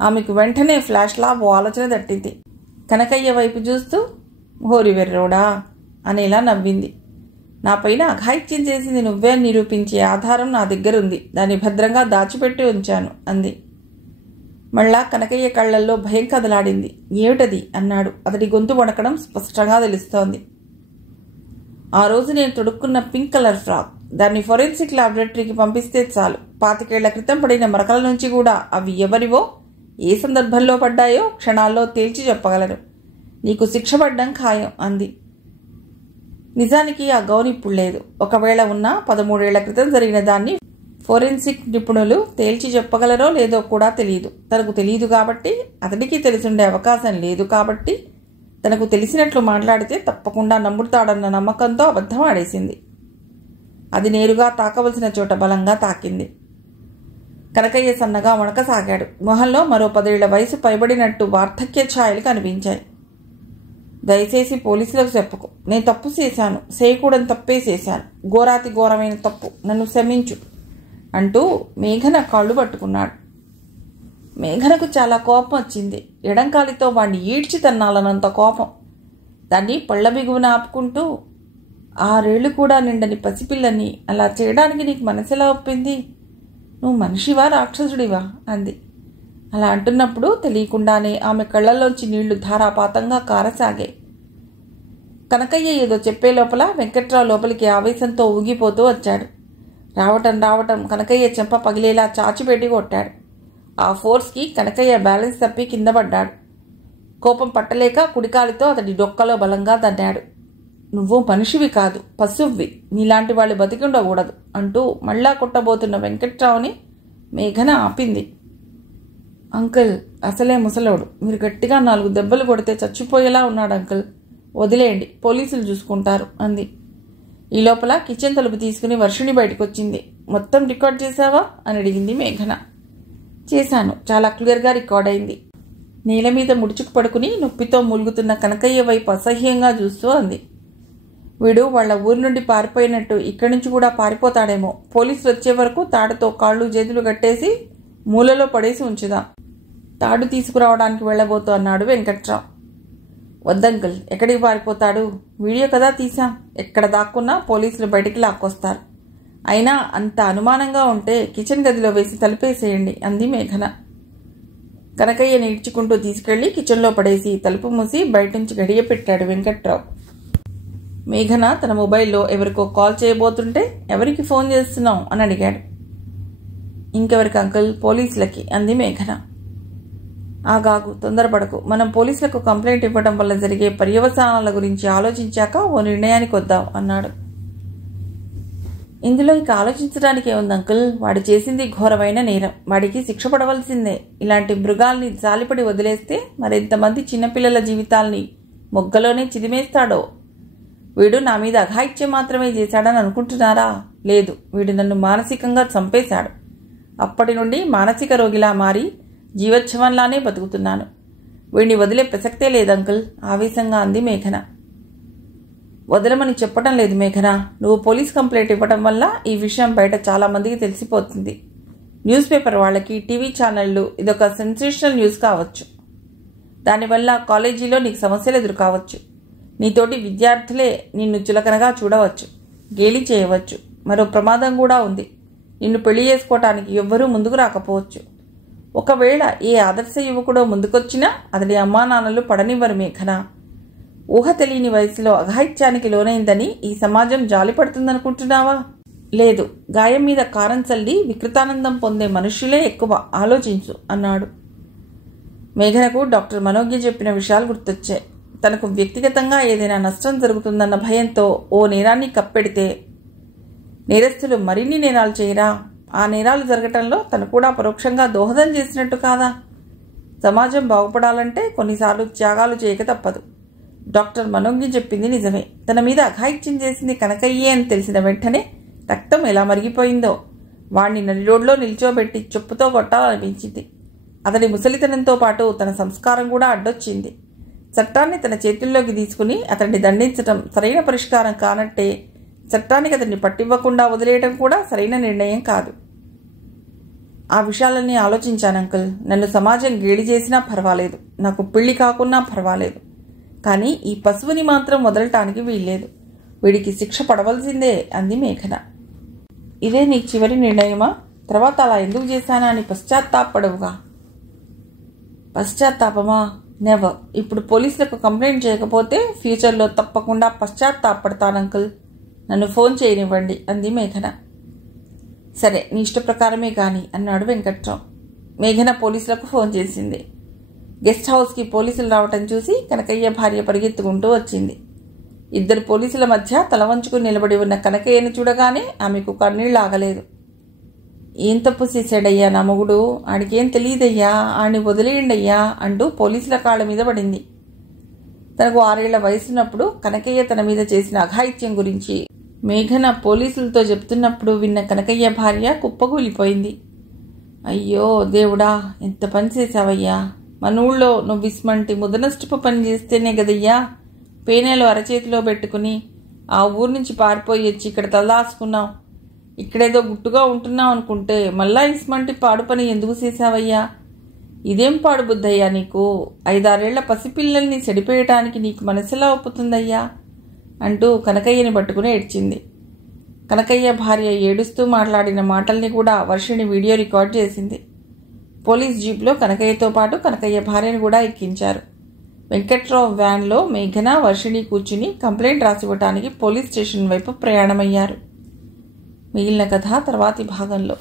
ఆమెకు వెంటనే ఫ్లాష్లా ఓ ఆలోచన తట్టింది. కనకయ్య వైపు చూస్తూ ఓరి వెర్రోడా అనేలా నవ్వింది. నా పైన అఘాయిత్యం చేసింది నువ్వే నిరూపించే ఆధారం నా దగ్గరుంది. దాన్ని భద్రంగా దాచిపెట్టి ఉంచాను అంది. మళ్ళా కనకయ్య కళ్లల్లో భయం కదలాడింది. ఏమిటది అన్నాడు. అతడి గొంతు వణకడం స్పష్టంగా తెలుస్తోంది. ఆ రోజు నేను తొడుక్కున్న పింక్ కలర్ ఫ్రాక్, దాన్ని ఫోరెన్సిక్ ల్యాబొరేటరీకి పంపిస్తే చాలు 25 ఏళ్ల క్రితం పడిన మరకల నుంచి కూడా అవి ఎవరివో, ఏ సందర్భంలో పడ్డాయో క్షణాల్లో తేల్చి చెప్పగలను. నీకు శిక్ష పడ్డం ఖాయం అంది. నిజానికి ఆ గౌన్ ఇప్పుడు లేదు. ఒకవేళ ఉన్నా 13 ఏళ్ల క్రితం జరిగిన దాన్ని ఫోరెన్సిక్ నిపుణులు తేల్చి చెప్పగలరో లేదో కూడా తెలియదు. తనకు తెలియదు కాబట్టి, అతడికి తెలిసుండే అవకాశం లేదు కాబట్టి, తనకు తెలిసినట్లు మాట్లాడితే తప్పకుండా నమ్ముతాడన్న నమ్మకంతో అబద్ధం ఆడేసింది. అది నేరుగా తాకవలసిన చోట బలంగా తాకింది. కనకయ్య సన్నగా వణకసాగాడు. మొహంలో మరో 10 ఏళ్ల వయసు పైబడినట్టు వార్ధక్య ఛాయలు కనిపించాయి. దయచేసి పోలీసులకు చెప్పకు. నేను తప్పు చేశాను, చేయకూడని తప్పే చేశాను. ఘోరాతి ఘోరమైన తప్పు, నన్ను క్షమించు అంటూ మేఘన కాళ్ళు పట్టుకున్నాడు. మేఘనకు చాలా కోపం వచ్చింది. ఎడంకాలితో వాణ్ణి ఈడ్చి తన్నాలన్నంత కోపం. దాన్ని పళ్ళ బిగువున ఆపుకుంటూ, 6 ఏళ్లు కూడా నిండని పసిపిల్లని అలా చేయడానికి నీకు మనసెలా ఒప్పింది? నువ్వు మనిషివా రాక్షసుడివా అంది. అలా అంటున్నప్పుడు తెలియకుండానే ఆమె కళ్ళల్లోంచి నీళ్లు ధారాపాతంగా కారసాగాయి. కనకయ్య ఏదో చెప్పే లోపల వెంకట్రావు లోపలికి ఆవేశంతో ఊగిపోతూ వచ్చాడు. రావటం కనకయ్య చెంప పగిలేలా చాచిపెట్టి కొట్టాడు. ఆ ఫోర్స్కి కనకయ్య బ్యాలెన్స్ తప్పి కింద పడ్డాడు. కోపం పట్టలేక కుడికాలితో అతడి డొక్కలో బలంగా దన్నాడు. నువ్వు మనిషివి కాదు, పశువ్వి. నీలాంటి వాళ్ళు బతికుండకూడదు అంటూ మళ్ళా కొట్టబోతున్న వెంకట్రావుని మేఘన ఆపింది. అంకుల్ అసలే ముసలోడు. మీరు గట్టిగా 4 దెబ్బలు కొడితే చచ్చిపోయేలా ఉన్నాడు అంకుల్. వదిలేయండి, పోలీసులు చూసుకుంటారు అంది. ఈ లోపల కిచెన్ తలుపు తీసుకుని వర్షిణి బయటకు వచ్చింది. మొత్తం రికార్డ్ చేశావా అని అడిగింది మేఘన. చేశాను, చాలా క్లియర్గా రికార్డ్ అయింది. నేల మీద ముడుచుకు పడుకుని నొప్పితో మూలుగుతున్న కనకయ్య వైపు అసహ్యంగా చూస్తూ అంది. వీడు వాళ్ల ఊరి నుండి పారిపోయినట్టు ఇక్కడి నుంచి కూడా పారిపోతాడేమో. పోలీసులు వచ్చే వరకు తాడుతో కాళ్ళు చేతులు కట్టేసి మూలలో పడేసి ఉంచుదాం. తాడు తీసుకురావడానికి వెళ్లబోతూ అన్నాడు వెంకట్రావు. వద్దంకుల్, ఎక్కడికి పారిపోతాడు? వీడియో కదా తీశాం. ఎక్కడ దాక్కున్నా పోలీసులు బయటికి లాక్కొస్తారు. అయినా అంత అనుమానంగా ఉంటే కిచెన్ గదిలో వేసి తలుపేసేయండి అంది మేఘన. కనకయ్య నీడ్చుకుంటూ తీసుకెళ్లి కిచెన్లో పడేసి తలుపు మూసి బయట నుంచి గడియ పెట్టాడు వెంకట్రావు. మేఘన తన మొబైల్లో ఎవరికో కాల్ చేయబోతుంటే, ఎవరికి ఫోన్ చేస్తున్నావు అని అడిగాడు. ఇంకెవరికి అంకుల్? పోలీసులకి అంది మేఘన. ఆగాగు, తొందరపడకు. మనం పోలీసులకు కంప్లైంట్ ఇవ్వడం వల్ల జరిగే పర్యవసానాల గురించి ఆలోచించాక ఓ నిర్ణయానికి వద్దాం అన్నాడు. ఇందులో ఇక ఆలోచించడానికి ఏముంది అంకుల్? వాడు చేసింది ఘోరమైన నేరం. వాడికి శిక్ష పడవలసిందే. ఇలాంటి మృగాల్ని జాలిపడి వదిలేస్తే మరెంతమంది చిన్నపిల్లల జీవితాల్ని మొగ్గలోనే చిదిమేస్తాడో. వీడు నా మీద అఘాయిత్యం మాత్రమే చేశాడని అనుకుంటున్నారా? లేదు, వీడు నన్ను మానసికంగా చంపేశాడు. అప్పటి నుండి మానసిక రోగిలా మారి జీవోత్సవంలానే బతుకుతున్నాను. వీడిని వదిలే ప్రసక్తే లేదంకుల్ ఆవేశంగా అంది మేఘన. వదలమని చెప్పడం లేదు మేఘన. నువ్వు పోలీస్ కంప్లైంట్ ఇవ్వడం వల్ల ఈ విషయం బయట చాలా మందికి తెలిసిపోతుంది. న్యూస్ పేపర్ వాళ్ళకి, టీవీ ఛానళ్లు ఇదొక సెన్సేషనల్ న్యూస్ కావచ్చు. దానివల్ల కాలేజీలో నీకు సమస్యలు ఎదురు కావచ్చు. నీతోటి విద్యార్థులే నిన్ను చులకనగా చూడవచ్చు, గేలి చేయవచ్చు. మరో ప్రమాదం కూడా ఉంది. నిన్ను పెళ్లి చేసుకోవటానికి ఎవ్వరూ ముందుకు రాకపోవచ్చు. ఒకవేళ ఏ ఆదర్శ యువకుడో ముందుకొచ్చినా అతడి అమ్మానాన్నలు పడనివ్వరు మేఘన. ఊహ తెలియని వయసులో అఘాయిత్యానికి లోనైందని ఈ సమాజం జాలిపడుతుందనుకుంటున్నావా? లేదు, గాయం మీద కారం చల్లి వికృతానందం పొందే మనుష్యులే ఎక్కువ. ఆలోచించు అన్నాడు. మేఘనకు డాక్టర్ మనోజ్ఞ చెప్పిన విషయాలు గుర్తొచ్చాయి. తనకు వ్యక్తిగతంగా ఏదైనా నష్టం జరుగుతుందన్న భయంతో ఓ నేరాన్ని కప్పెడితే నేరస్తులు మరిన్ని నేరాలు చేయరా? ఆ నేరాలు జరగటంలో తను కూడా పరోక్షంగా దోహదం చేసినట్టు కాదా? సమాజం బాగుపడాలంటే కొన్నిసార్లు త్యాగాలు చేయక తప్పదు. డాక్టర్ మనోజ్ఞ చెప్పింది నిజమే. తన మీద అఘాయిత్యం చేసింది కనకయ్యే అని తెలిసిన వెంటనే రక్తం ఎలా మరిగిపోయిందో. వాణ్ణి నడి రోడ్లో నిల్చోబెట్టి చెప్పుతో కొట్టాలనిపించింది. అతడి ముసలితనంతో పాటు తన సంస్కారం కూడా అడ్డొచ్చింది. చట్టాన్ని తన చేతుల్లోకి తీసుకుని అతన్ని దండించడం సరైన పరిష్కారం కానట్టే చట్టానికి అతన్ని పట్టివ్వకుండా వదిలేయడం కూడా సరైన నిర్ణయం కాదు. ఆ విషయాలన్నీ ఆలోచించాను అంకుల్. నన్ను సమాజం గేలి చేసినా పర్వాలేదు, నాకు పెళ్లి కాకున్నా పర్వాలేదు. కానీ ఈ పశువుని మాత్రం వదలటానికి వీల్లేదు. వీడికి శిక్ష పడవలసిందే అంది మేఘన. ఇదే నీ చివరి నిర్ణయమా? తర్వాత అలా ఎందుకు చేశానా అని పశ్చాత్తాపడవుగా? పశ్చాత్తాపమా? నెవర్. ఇప్పుడు పోలీసులకు కంప్లైంట్ చేయకపోతే ఫ్యూచర్లో తప్పకుండా పశ్చాత్తాపడతాను అంకుల్. నన్ను ఫోన్ చేయనివ్వండి అంది మేఘన. సరే, నీ ఇష్ట ప్రకారమే కానీ అన్నాడు వెంకట్రావు. మేఘన పోలీసులకు ఫోన్ చేసింది. గెస్ట్ హౌస్కి పోలీసులు రావటం చూసి కనకయ్య భార్య పరిగెత్తుకుంటూ వచ్చింది. ఇద్దరు పోలీసుల మధ్య తల వంచుకుని నిలబడి ఉన్న కనకయ్యను చూడగానే ఆమెకు కన్నీళ్ళు ఆగలేదు. ఏం తప్పు చేశాడయ్యా నా మొగుడు? ఆడికేం తెలియదయ్యా, ఆడిని వదిలేయండయ్యా అంటూ పోలీసుల కాళ్ళ మీద పడింది. తనకు 6 ఏళ్ల వయసున్నప్పుడు కనకయ్య తన మీద చేసిన అఘాయిత్యం గురించి మేఘన పోలీసులతో చెప్తున్నప్పుడు విన్న కనకయ్య భార్య కుప్పగూలిపోయింది. అయ్యో దేవుడా, ఎంత పని చేశావయ్యా! మన ఊళ్ళో నువ్వు ఇస్మంటి ముదనష్టపు పని చేస్తేనే గదయ్యా పేనేలు అరచేతిలో పెట్టుకుని ఆ ఊరు నుంచి పారిపోయి వచ్చి ఇక్కడ తలదాచుకున్నావు. ఇక్కడేదో గుట్టుగా ఉంటున్నావు అనుకుంటే మళ్ళా ఇస్మంటి పాడు పని ఎందుకు చేశావయ్యా? ఇదేం పాడు బుద్ధయ్యా నీకు? 5-6 ఏళ్ల పసిపిల్లల్ని చెడిపేయటానికి నీకు మనసులా ఒప్పుతుందయ్యా అంటూ కనకయ్యని పట్టుకుని ఏడ్చింది. కనకయ్య భార్య ఏడుస్తూ మాట్లాడిన మాటల్ని కూడా వర్షిణి వీడియో రికార్డ్ చేసింది. పోలీస్ జీప్లో కనకయ్యతో పాటు కనకయ్య భార్యను కూడా ఎక్కించారు. వెంకట్రావు వ్యాన్లో మేఘన, వర్షిణి కూర్చుని కంప్లైంట్ రాసివ్వటానికి పోలీస్ స్టేషన్ వైపు ప్రయాణమయ్యారు. మిగిలిన కథ తర్వాతి భాగంలో.